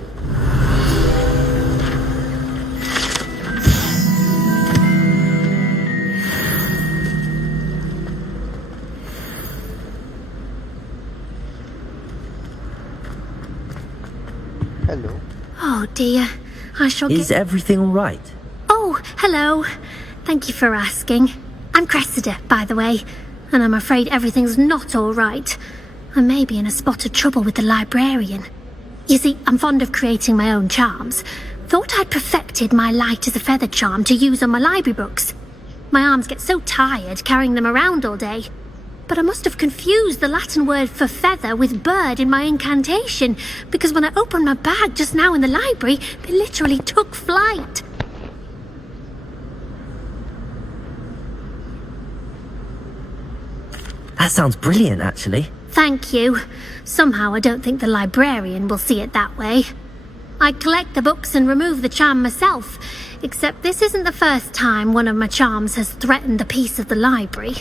Hello. Oh dear, I shall Is everything all right? Oh, hello. Thank you for asking. I'm Cressida, by the way, and I'm afraid everything's not all right. I may be in a spot of trouble with the librarian. You see, I'm fond of creating my own charms. Thought I'd perfected my light as a feather charm to use on my library books. My arms get so tired carrying them around all day. But I must have confused the Latin word for feather with bird in my incantation, because when I opened my bag just now in the library, they literally took flight. That sounds brilliant, actually. Thank you. Somehow I don't think the librarian will see it that way. I collect the books and remove the charm myself, except this isn't the first time one of my charms has threatened the peace of the library.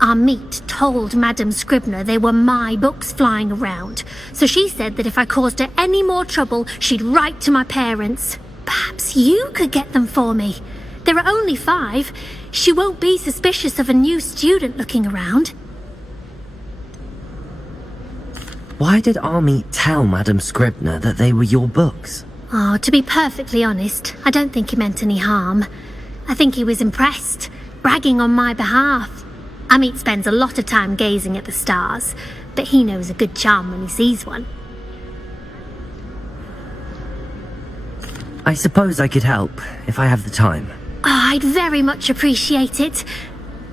Our meet told Madame Scribner they were my books flying around, so she said that if I caused her any more trouble, she'd write to my parents. Perhaps you could get them for me. There are only 5. She won't be suspicious of a new student looking around. Why did Army tell Madame Scribner that they were your books? Oh, to be perfectly honest, I don't think he meant any harm. I think he was impressed, bragging on my behalf. Amit spends a lot of time gazing at the stars, but he knows a good charm when he sees one. I suppose I could help, if I have the time. Oh, I'd very much appreciate it.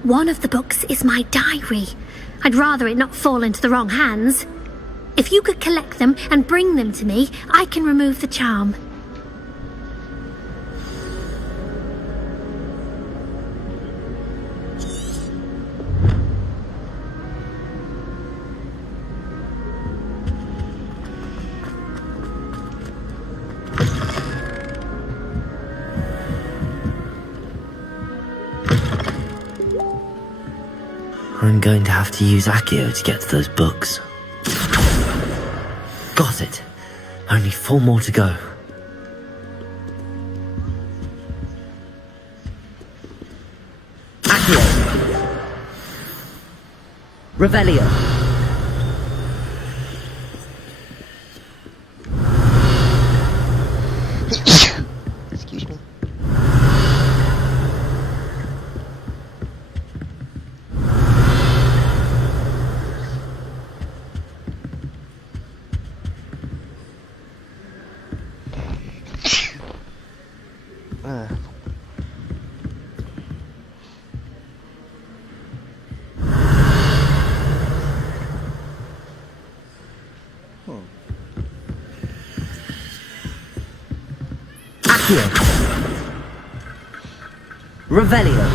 One of the books is my diary. I'd rather it not fall into the wrong hands. If you could collect them and bring them to me, I can remove the charm. I'm going to have to use Accio to get to those books. Got it. Only 4 more to go. Accio! Revelio! Excuse me. Accio! Revelio!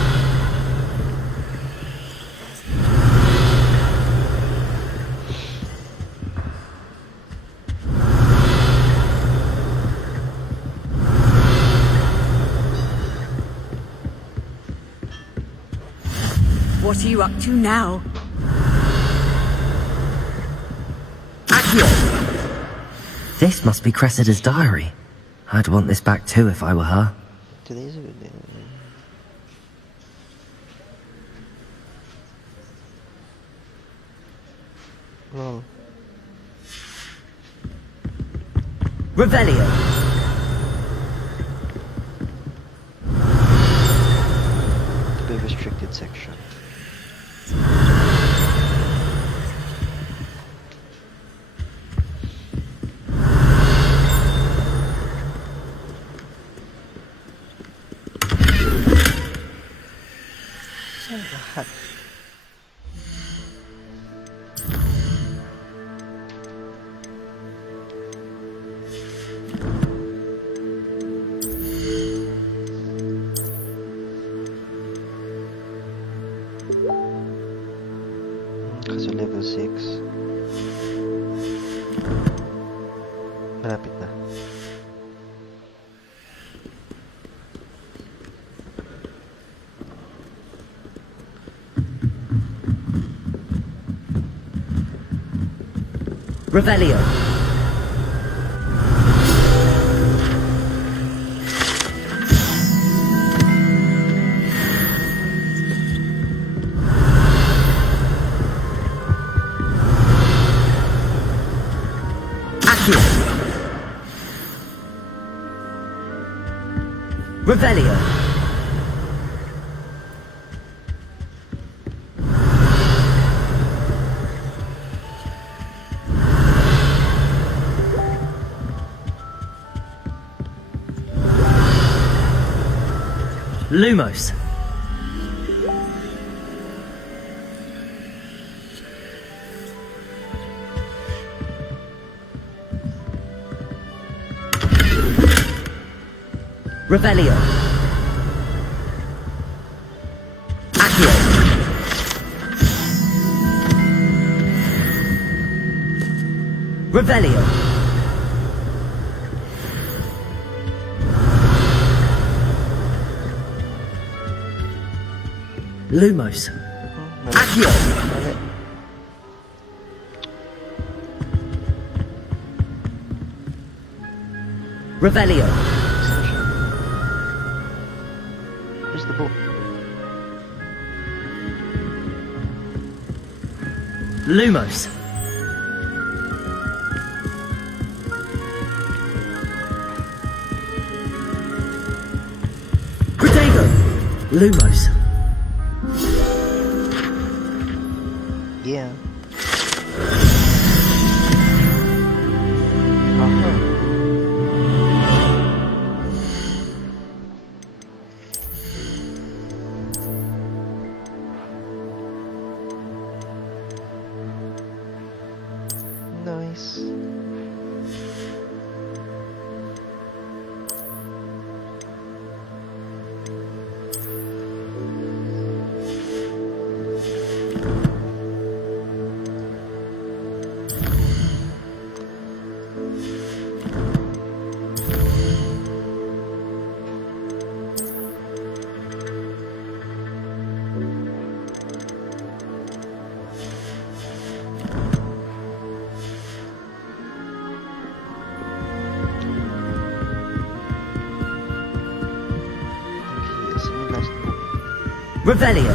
What are you up to now? Accio! This must be Cressida's diary. I'd want this back too if I were her. Today's a good day. No. Revelio! To be restricted section. Lahat. Kaso level 6. Malapit na. Revelio! Accio! Revelio! Lumos. Revelio. Accio. Revelio. Lumos. Accio. Revelio. Where's the book? Lumos. Protego. Lumos. Yeah. Nice. Revelio.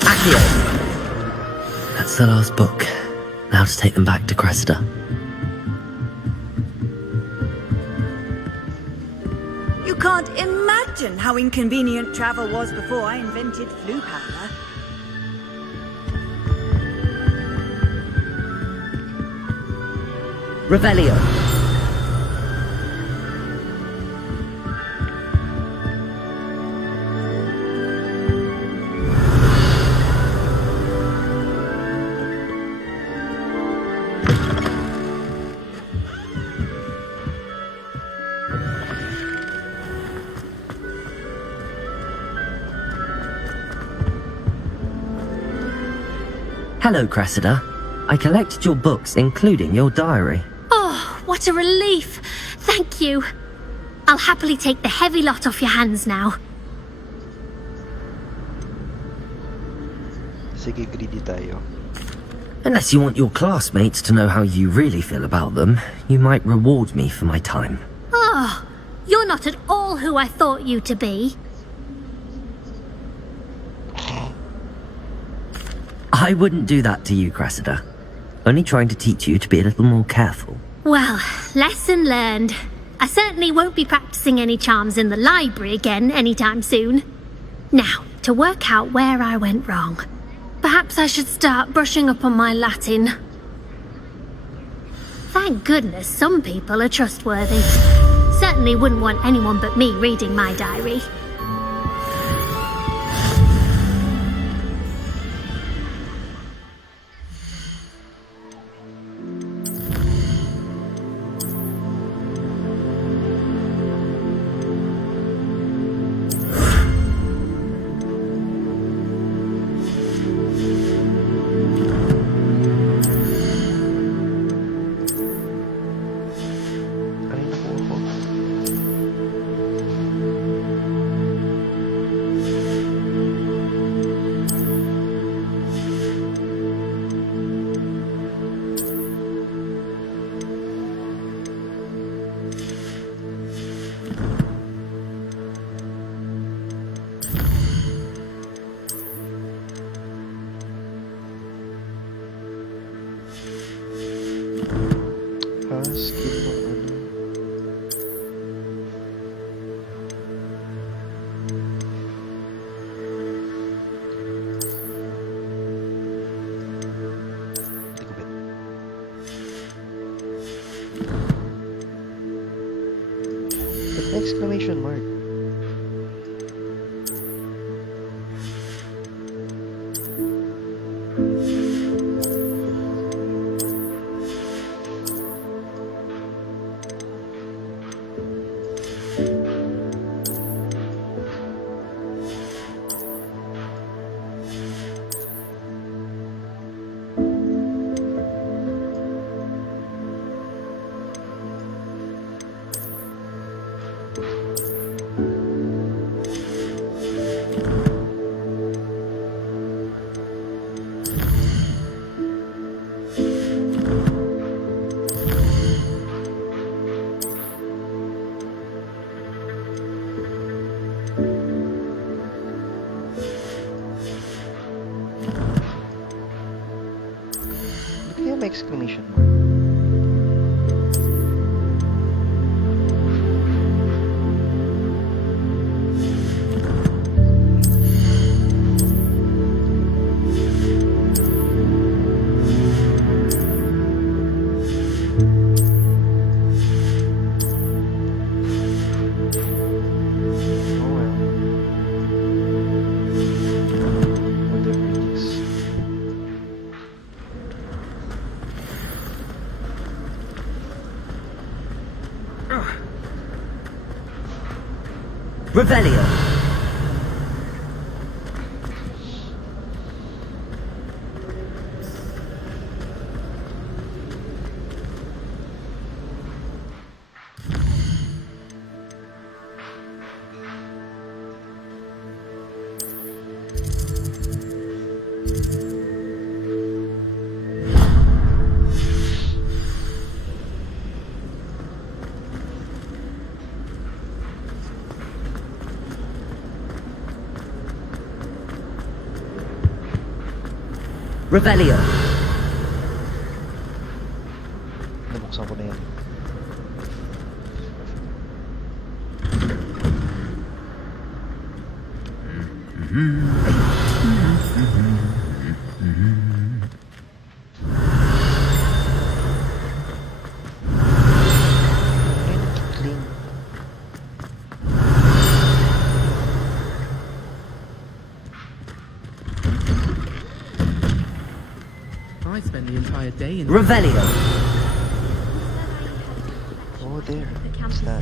Accio. That's the last book. Now to take them back to Cressida. You can't imagine how inconvenient travel was before I invented flu powder. Revelio. Hello, Cressida. I collected your books, including your diary. Oh, what a relief. Thank you. I'll happily take the heavy lot off your hands now. Sige, greedy tayo. Unless you want your classmates to know how you really feel about them, you might reward me for my time. Oh, you're not at all who I thought you to be. I wouldn't do that to you, Cressida. Only trying to teach you to be a little more careful. Well, lesson learned. I certainly won't be practicing any charms in the library again anytime soon. Now, to work out where I went wrong. Perhaps I should start brushing up on my Latin. Thank goodness some people are trustworthy. Certainly wouldn't want anyone but me reading my diary. exclamation mark? Exclamation mark. Revelio. Revelio. Nabuksan ko na yan. I spend the entire day in Revelio. Oh, there. What's that?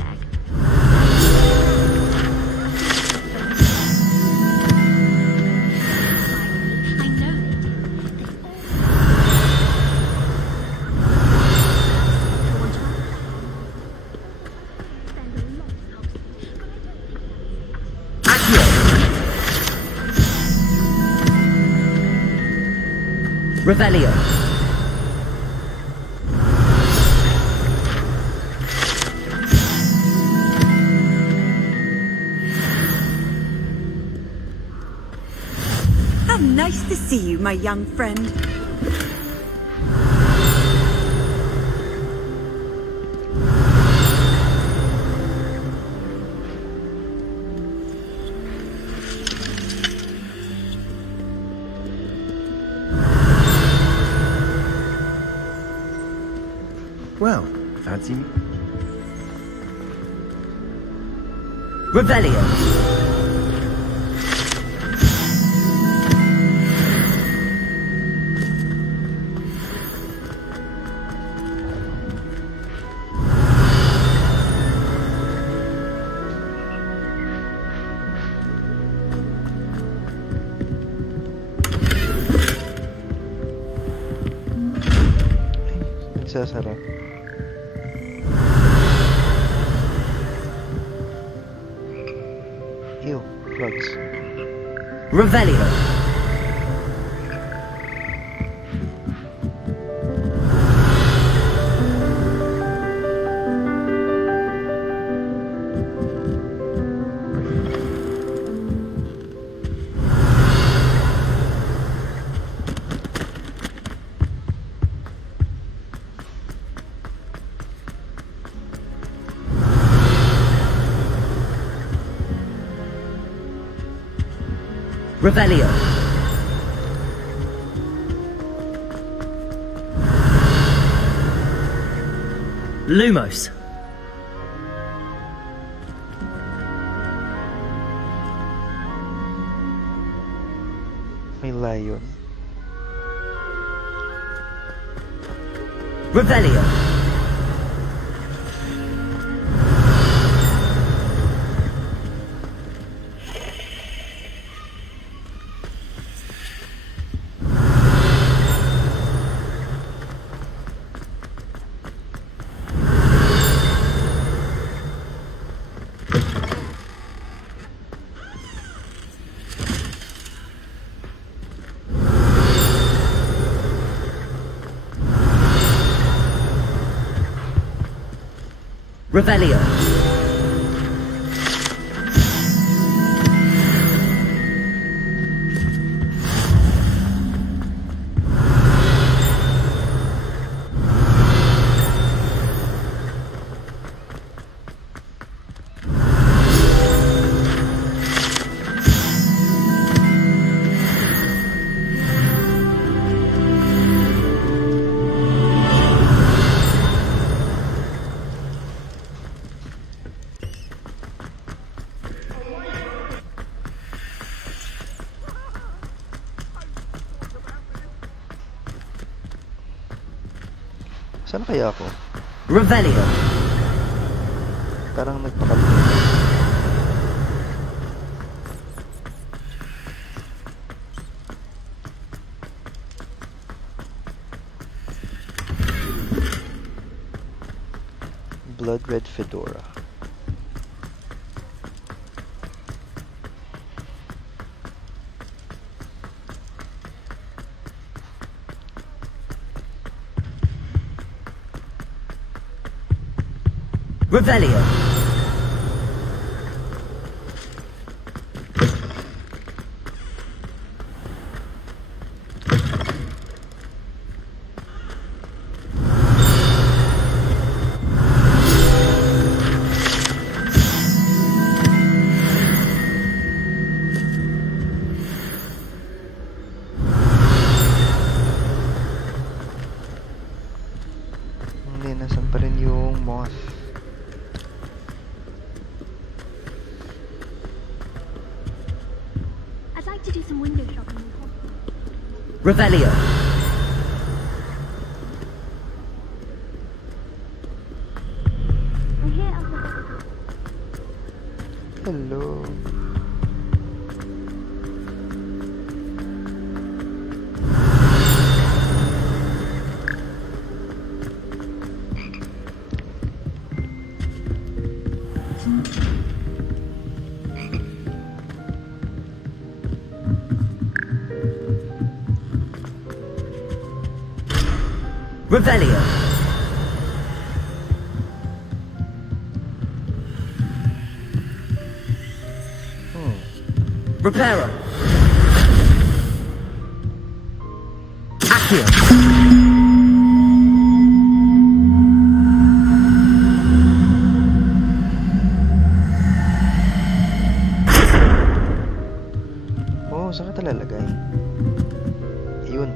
Revelio. How nice to see you, my young friend. Well, fancy me? Revelio. Nagsasara. Ew, drugs. Revelio. Revelio. Lumos. ba yun? Revelio. Revelio. Saan kaya ako? Revelio. Parang nagpakabit. Blood red fedora. Revelio. Hindi, nasan pa rin yung moth? I'd like to do some window shopping. Revelio. I hear other... Hello. Revelio. Reparo. Accio. Oh, saan ka talalagay? Yun.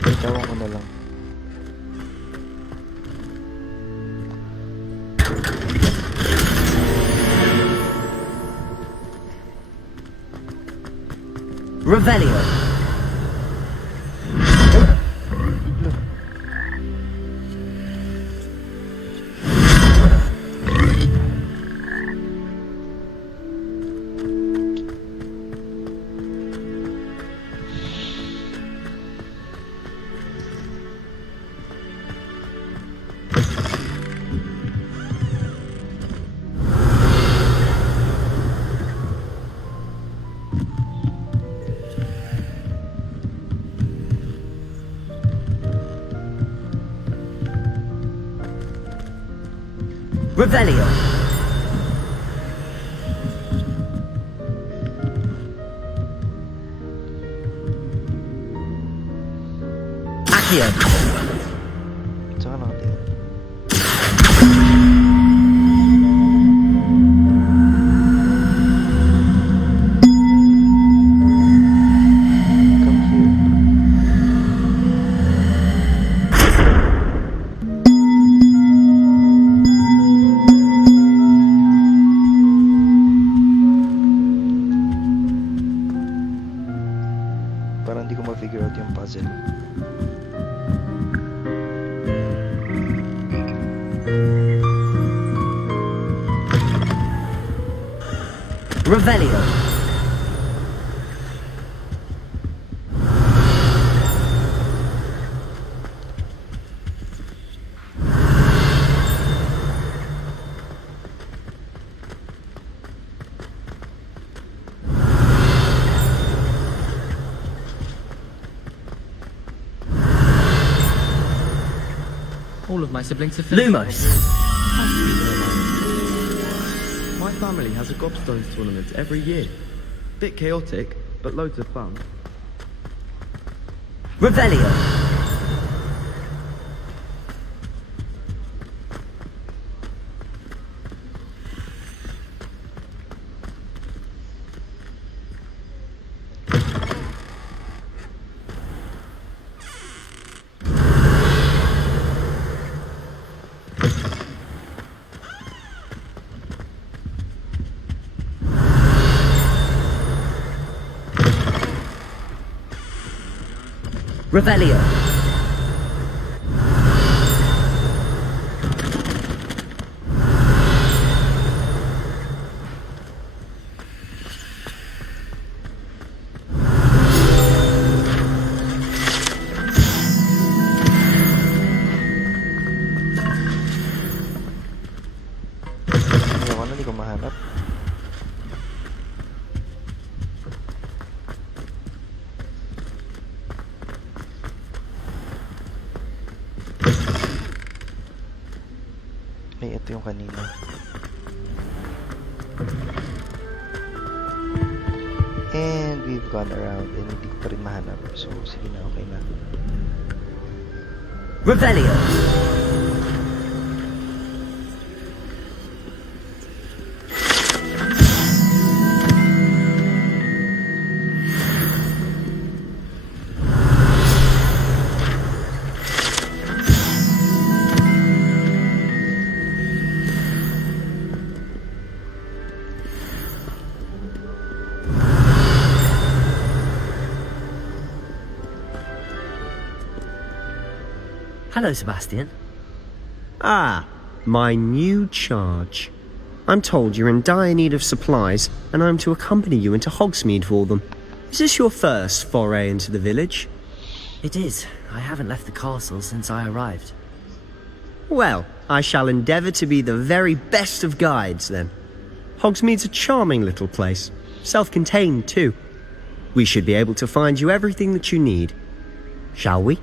Bitawan ko na lang. Revelio. Revelio. Accio. Saan ka nakatingin? Come here. Parang hindi ko ma-figure out yung puzzle. Revelio. All of my siblings are finished. Lumos. My family has a gobstones tournament every year. Bit chaotic, but loads of fun. Revelio. Revelio. Hindi ko mahanap. Ay, ito yung kanina. And we've gone around and hindi ko pa rin mahanap. So, sige na, okay na. Revelio. Hello, Sebastian. Ah, my new charge. I'm told you're in dire need of supplies, and I'm to accompany you into Hogsmeade for them. Is this your first foray into the village? It is. I haven't left the castle since I arrived. Well, I shall endeavour to be the very best of guides, then. Hogsmeade's a charming little place. Self-contained, too. We should be able to find you everything that you need. Shall we?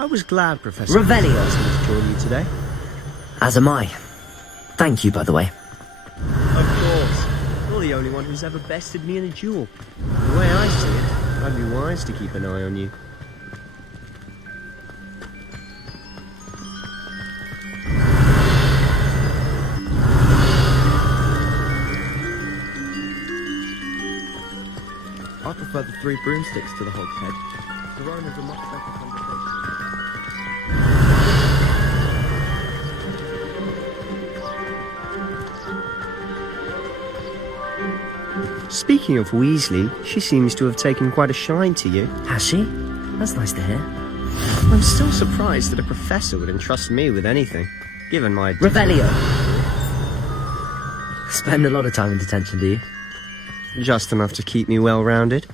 I was glad Professor Revelio asked me to join you today. As am I. Thank you, by the way. Of course. You're the only one who's ever bested me in a duel. The way I see it, I'd be wise to keep an eye on you. I prefer the 3 broomsticks to the hogshead. The Roman's a much better conversation. Speaking of Weasley, she seems to have taken quite a shine to you. Has she? That's nice to hear. I'm still surprised that a professor would entrust me with anything, given my... Revelio! Spend a lot of time in detention, do you? Just enough to keep me well-rounded.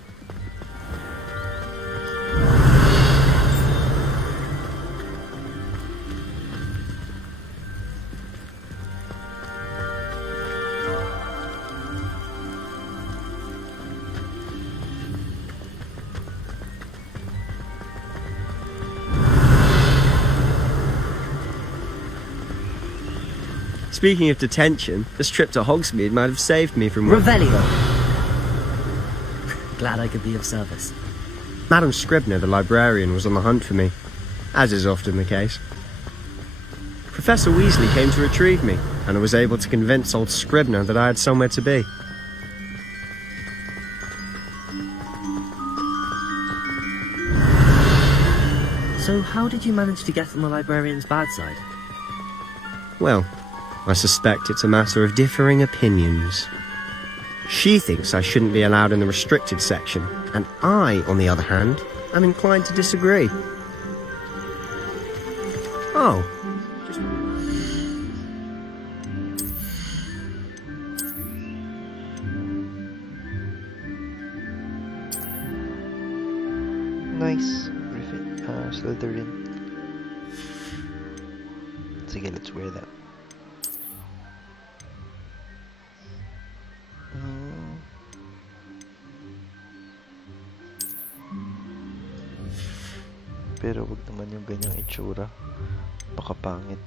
Speaking of detention, this trip to Hogsmeade might have saved me from... Revelio! Glad I could be of service. Madam Scribner, the librarian, was on the hunt for me, as is often the case. Professor Weasley came to retrieve me, and I was able to convince old Scribner that I had somewhere to be. So how did you manage to get on the librarian's bad side? Well, I suspect it's a matter of differing opinions. She thinks I shouldn't be allowed in the restricted section, and I, on the other hand, am inclined to disagree. Oh. Nice. Slytherin. Sige, let's wear that. Pero wag naman yung ganyang itsura. Baka pangit.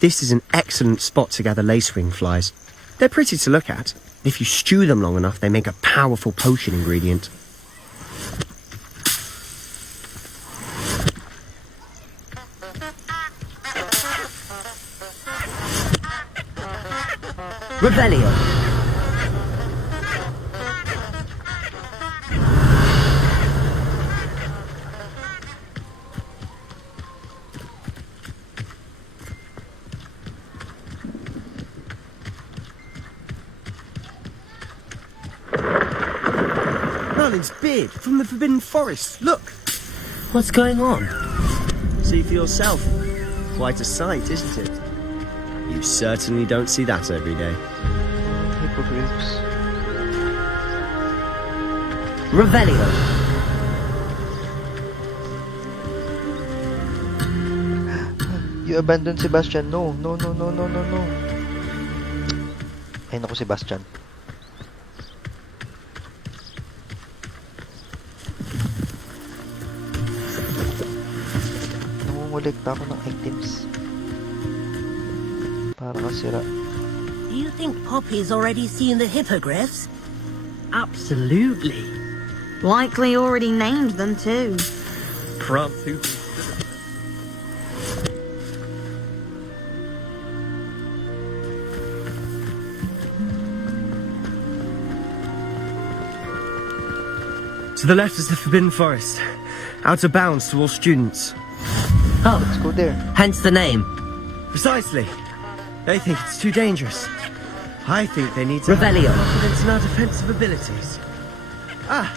This is an excellent spot to gather lacewing flies. They're pretty to look at. If you stew them long enough, they make a powerful potion ingredient. Revelio! Merlin's beard from the Forbidden Forest. Look! What's going on? See for yourself. Quite a sight, isn't it? You certainly don't see that every day. Hippogriffs. Revelio! You abandoned Sebastian. No, no, no, no, no, no, no. Ay, naku, Sebastian. Nangungulikta ako ng items. Para kasira. Do you think Poppy's already seen the hippogriffs? Absolutely. Likely already named them too. Prance who... To the left is the Forbidden Forest. Out of bounds to all students. Oh, let's go there. Hence the name. Precisely. They think it's too dangerous. I think they need to Revelio. confidence in our defensive abilities. Ah,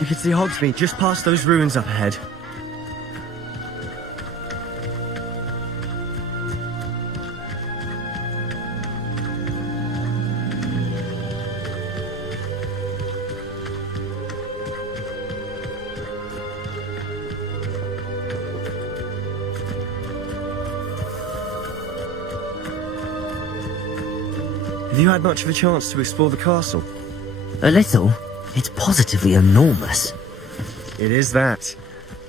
you can see Hogsmeade just past those ruins up ahead. Have you had much of a chance to explore the castle? A little. It's positively enormous. It is that.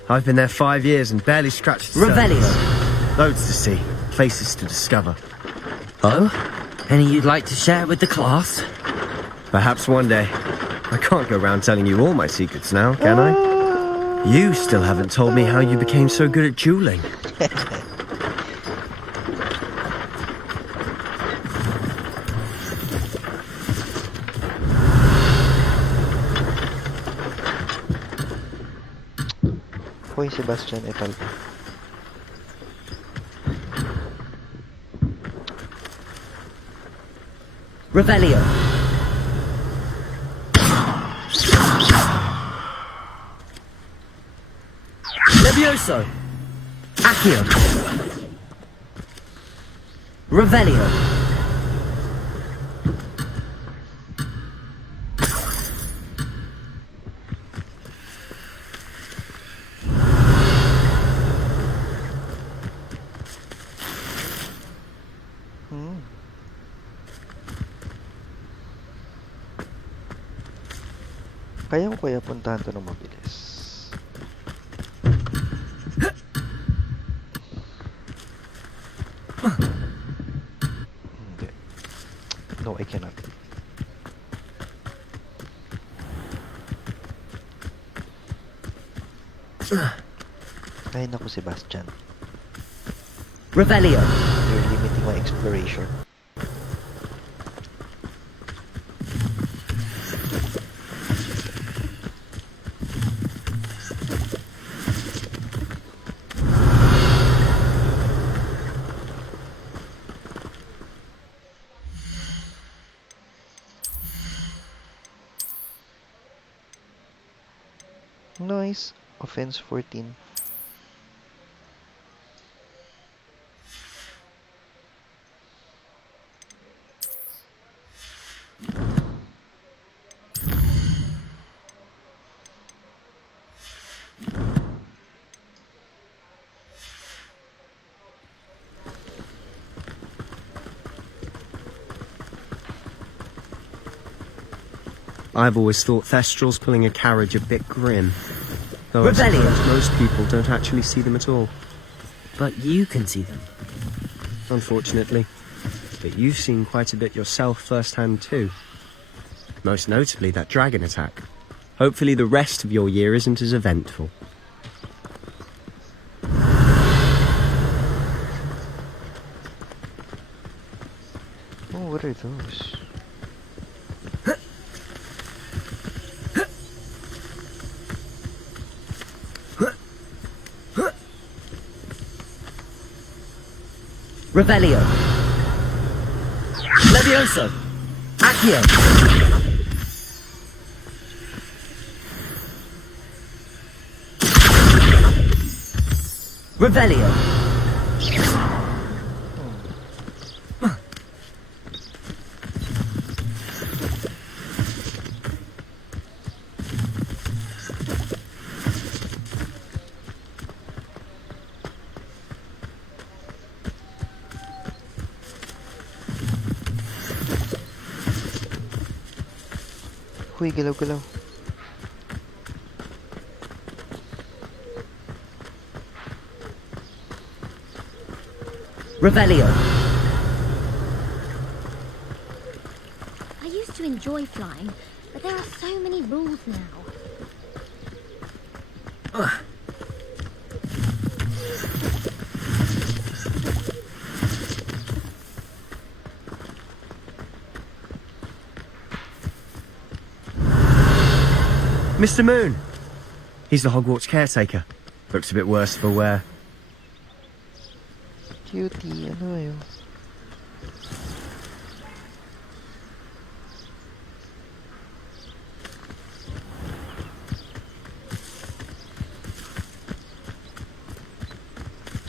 I've been there 5 years and barely scratched the Revelio. surface. Loads to see, places to discover. Oh? Any you'd like to share with the class? Perhaps one day. I can't go around telling you all my secrets now, can I? You still haven't told me how you became so good at dueling. Hoy, Sebastian, etal. Revelio. Levioso. Accio. Revelio. Kaya ko kaya puntahan to ng mabilis. Hindi. No, I cannot. Ay, naku, Sebastian. Revelio. You're limiting my exploration. Nice. Offense 14. I've always thought Thestrals pulling a carriage a bit grim. Though I Revelio. suppose most people don't actually see them at all. But you can see them. Unfortunately. But you've seen quite a bit yourself firsthand too. Most notably that dragon attack. Hopefully the rest of your year isn't as eventful. Oh, what are those? Revelio. Levioso. Accio. Revelio. Uy, galaw-galaw. Revelio. I used to enjoy flying, but there are so many rules now. Mr. Moon. He's the Hogwarts caretaker. Looks a bit worse for wear. Cutie, ano yun?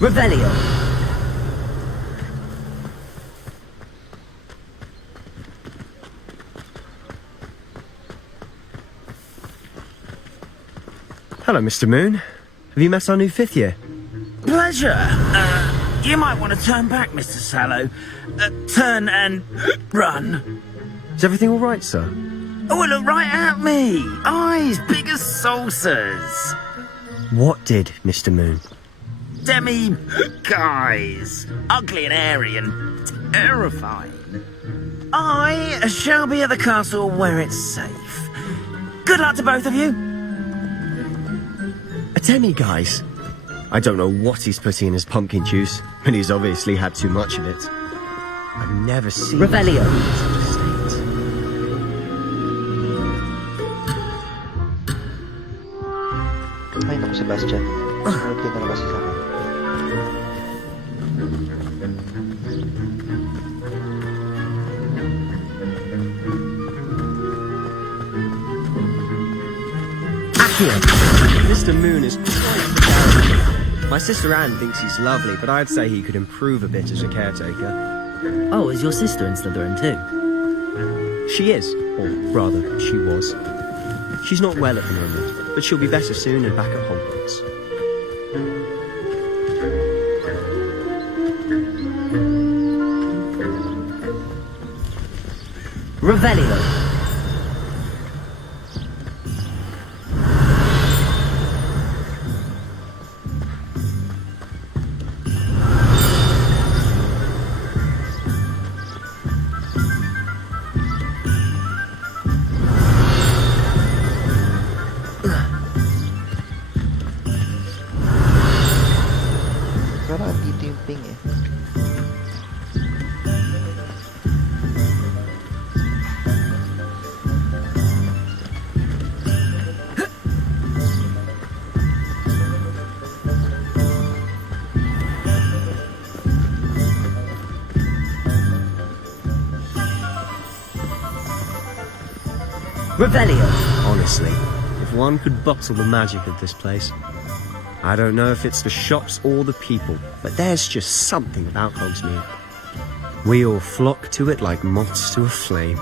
Revelio. Hello, Mr. Moon. Have you met our new fifth year? Pleasure. You might want to turn back, Mr. Sallow. Turn and run. Is everything all right, sir? Oh, look right at me. Eyes big as saucers. What did, Mr. Moon? Demi guys. Ugly and hairy and terrifying. I shall be at the castle where it's safe. Good luck to both of you. A demi-guise? I don't know what he's putting in his pumpkin juice, but he's obviously had too much of it. I've never seen... Revelio. Ay, naku, Sebastian. Sunod ka na kasi sa akin. Mr. Moon is quite terrible. My sister Anne thinks he's lovely, but I'd say he could improve a bit as a caretaker. Oh, is your sister in Slytherin too? She is, or rather, she was. She's not well at the moment, but she'll be better soon and back at Hogwarts. Revelio. Parang andito yung ping eh. Revelio. Honestly, if one could bottle the magic of this place. I don't know if it's the shops or the people, but there's just something about Hogsmeade. We all flock to it like moths to a flame.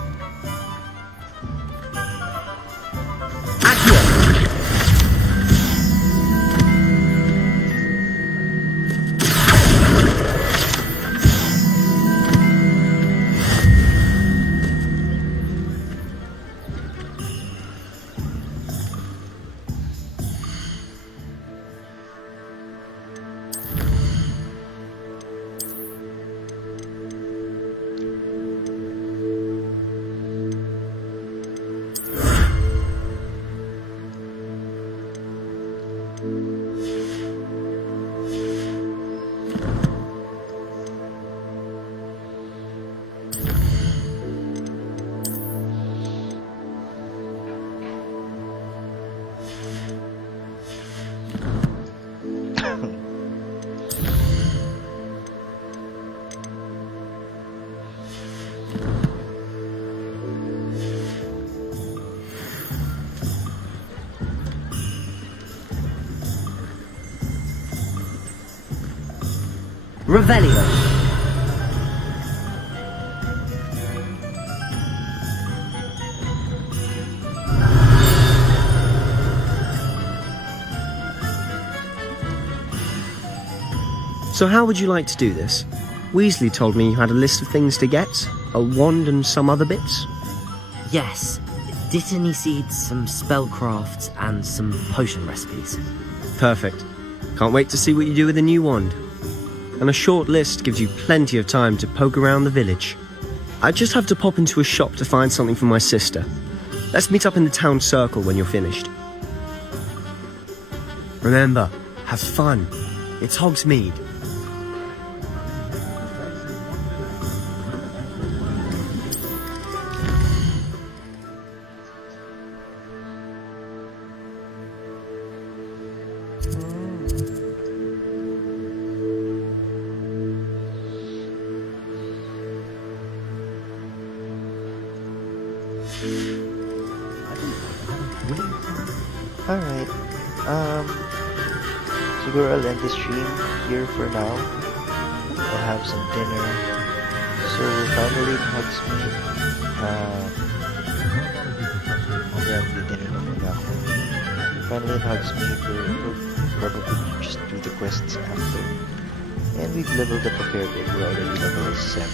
Revelio. So how would you like to do this? Weasley told me you had a list of things to get, a wand and some other bits. Yes. Dittany seeds, some spellcrafts, and some potion recipes. Perfect. Can't wait to see what you do with the new wand. And a short list gives you plenty of time to poke around the village. I just have to pop into a shop to find something for my sister. Let's meet up in the town circle when you're finished. Remember, have fun. It's Hogsmeade. Alright, siguro I'll end the stream here for now. I'll have some dinner. So finally in Hogsmeade, the dinner na muna ako. Finally in Hogsmeade, we'll probably just do the quests after. And we've leveled up a fair bit, we're already level 7.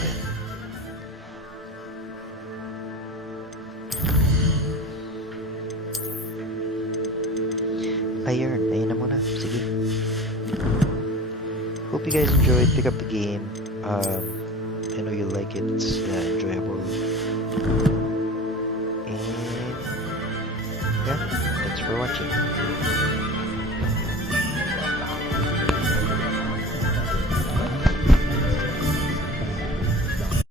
Ayun na muna. Sige. Hope you guys enjoyed. Pick up the game. I know you'll like it. It's enjoyable. And yeah, thanks for watching.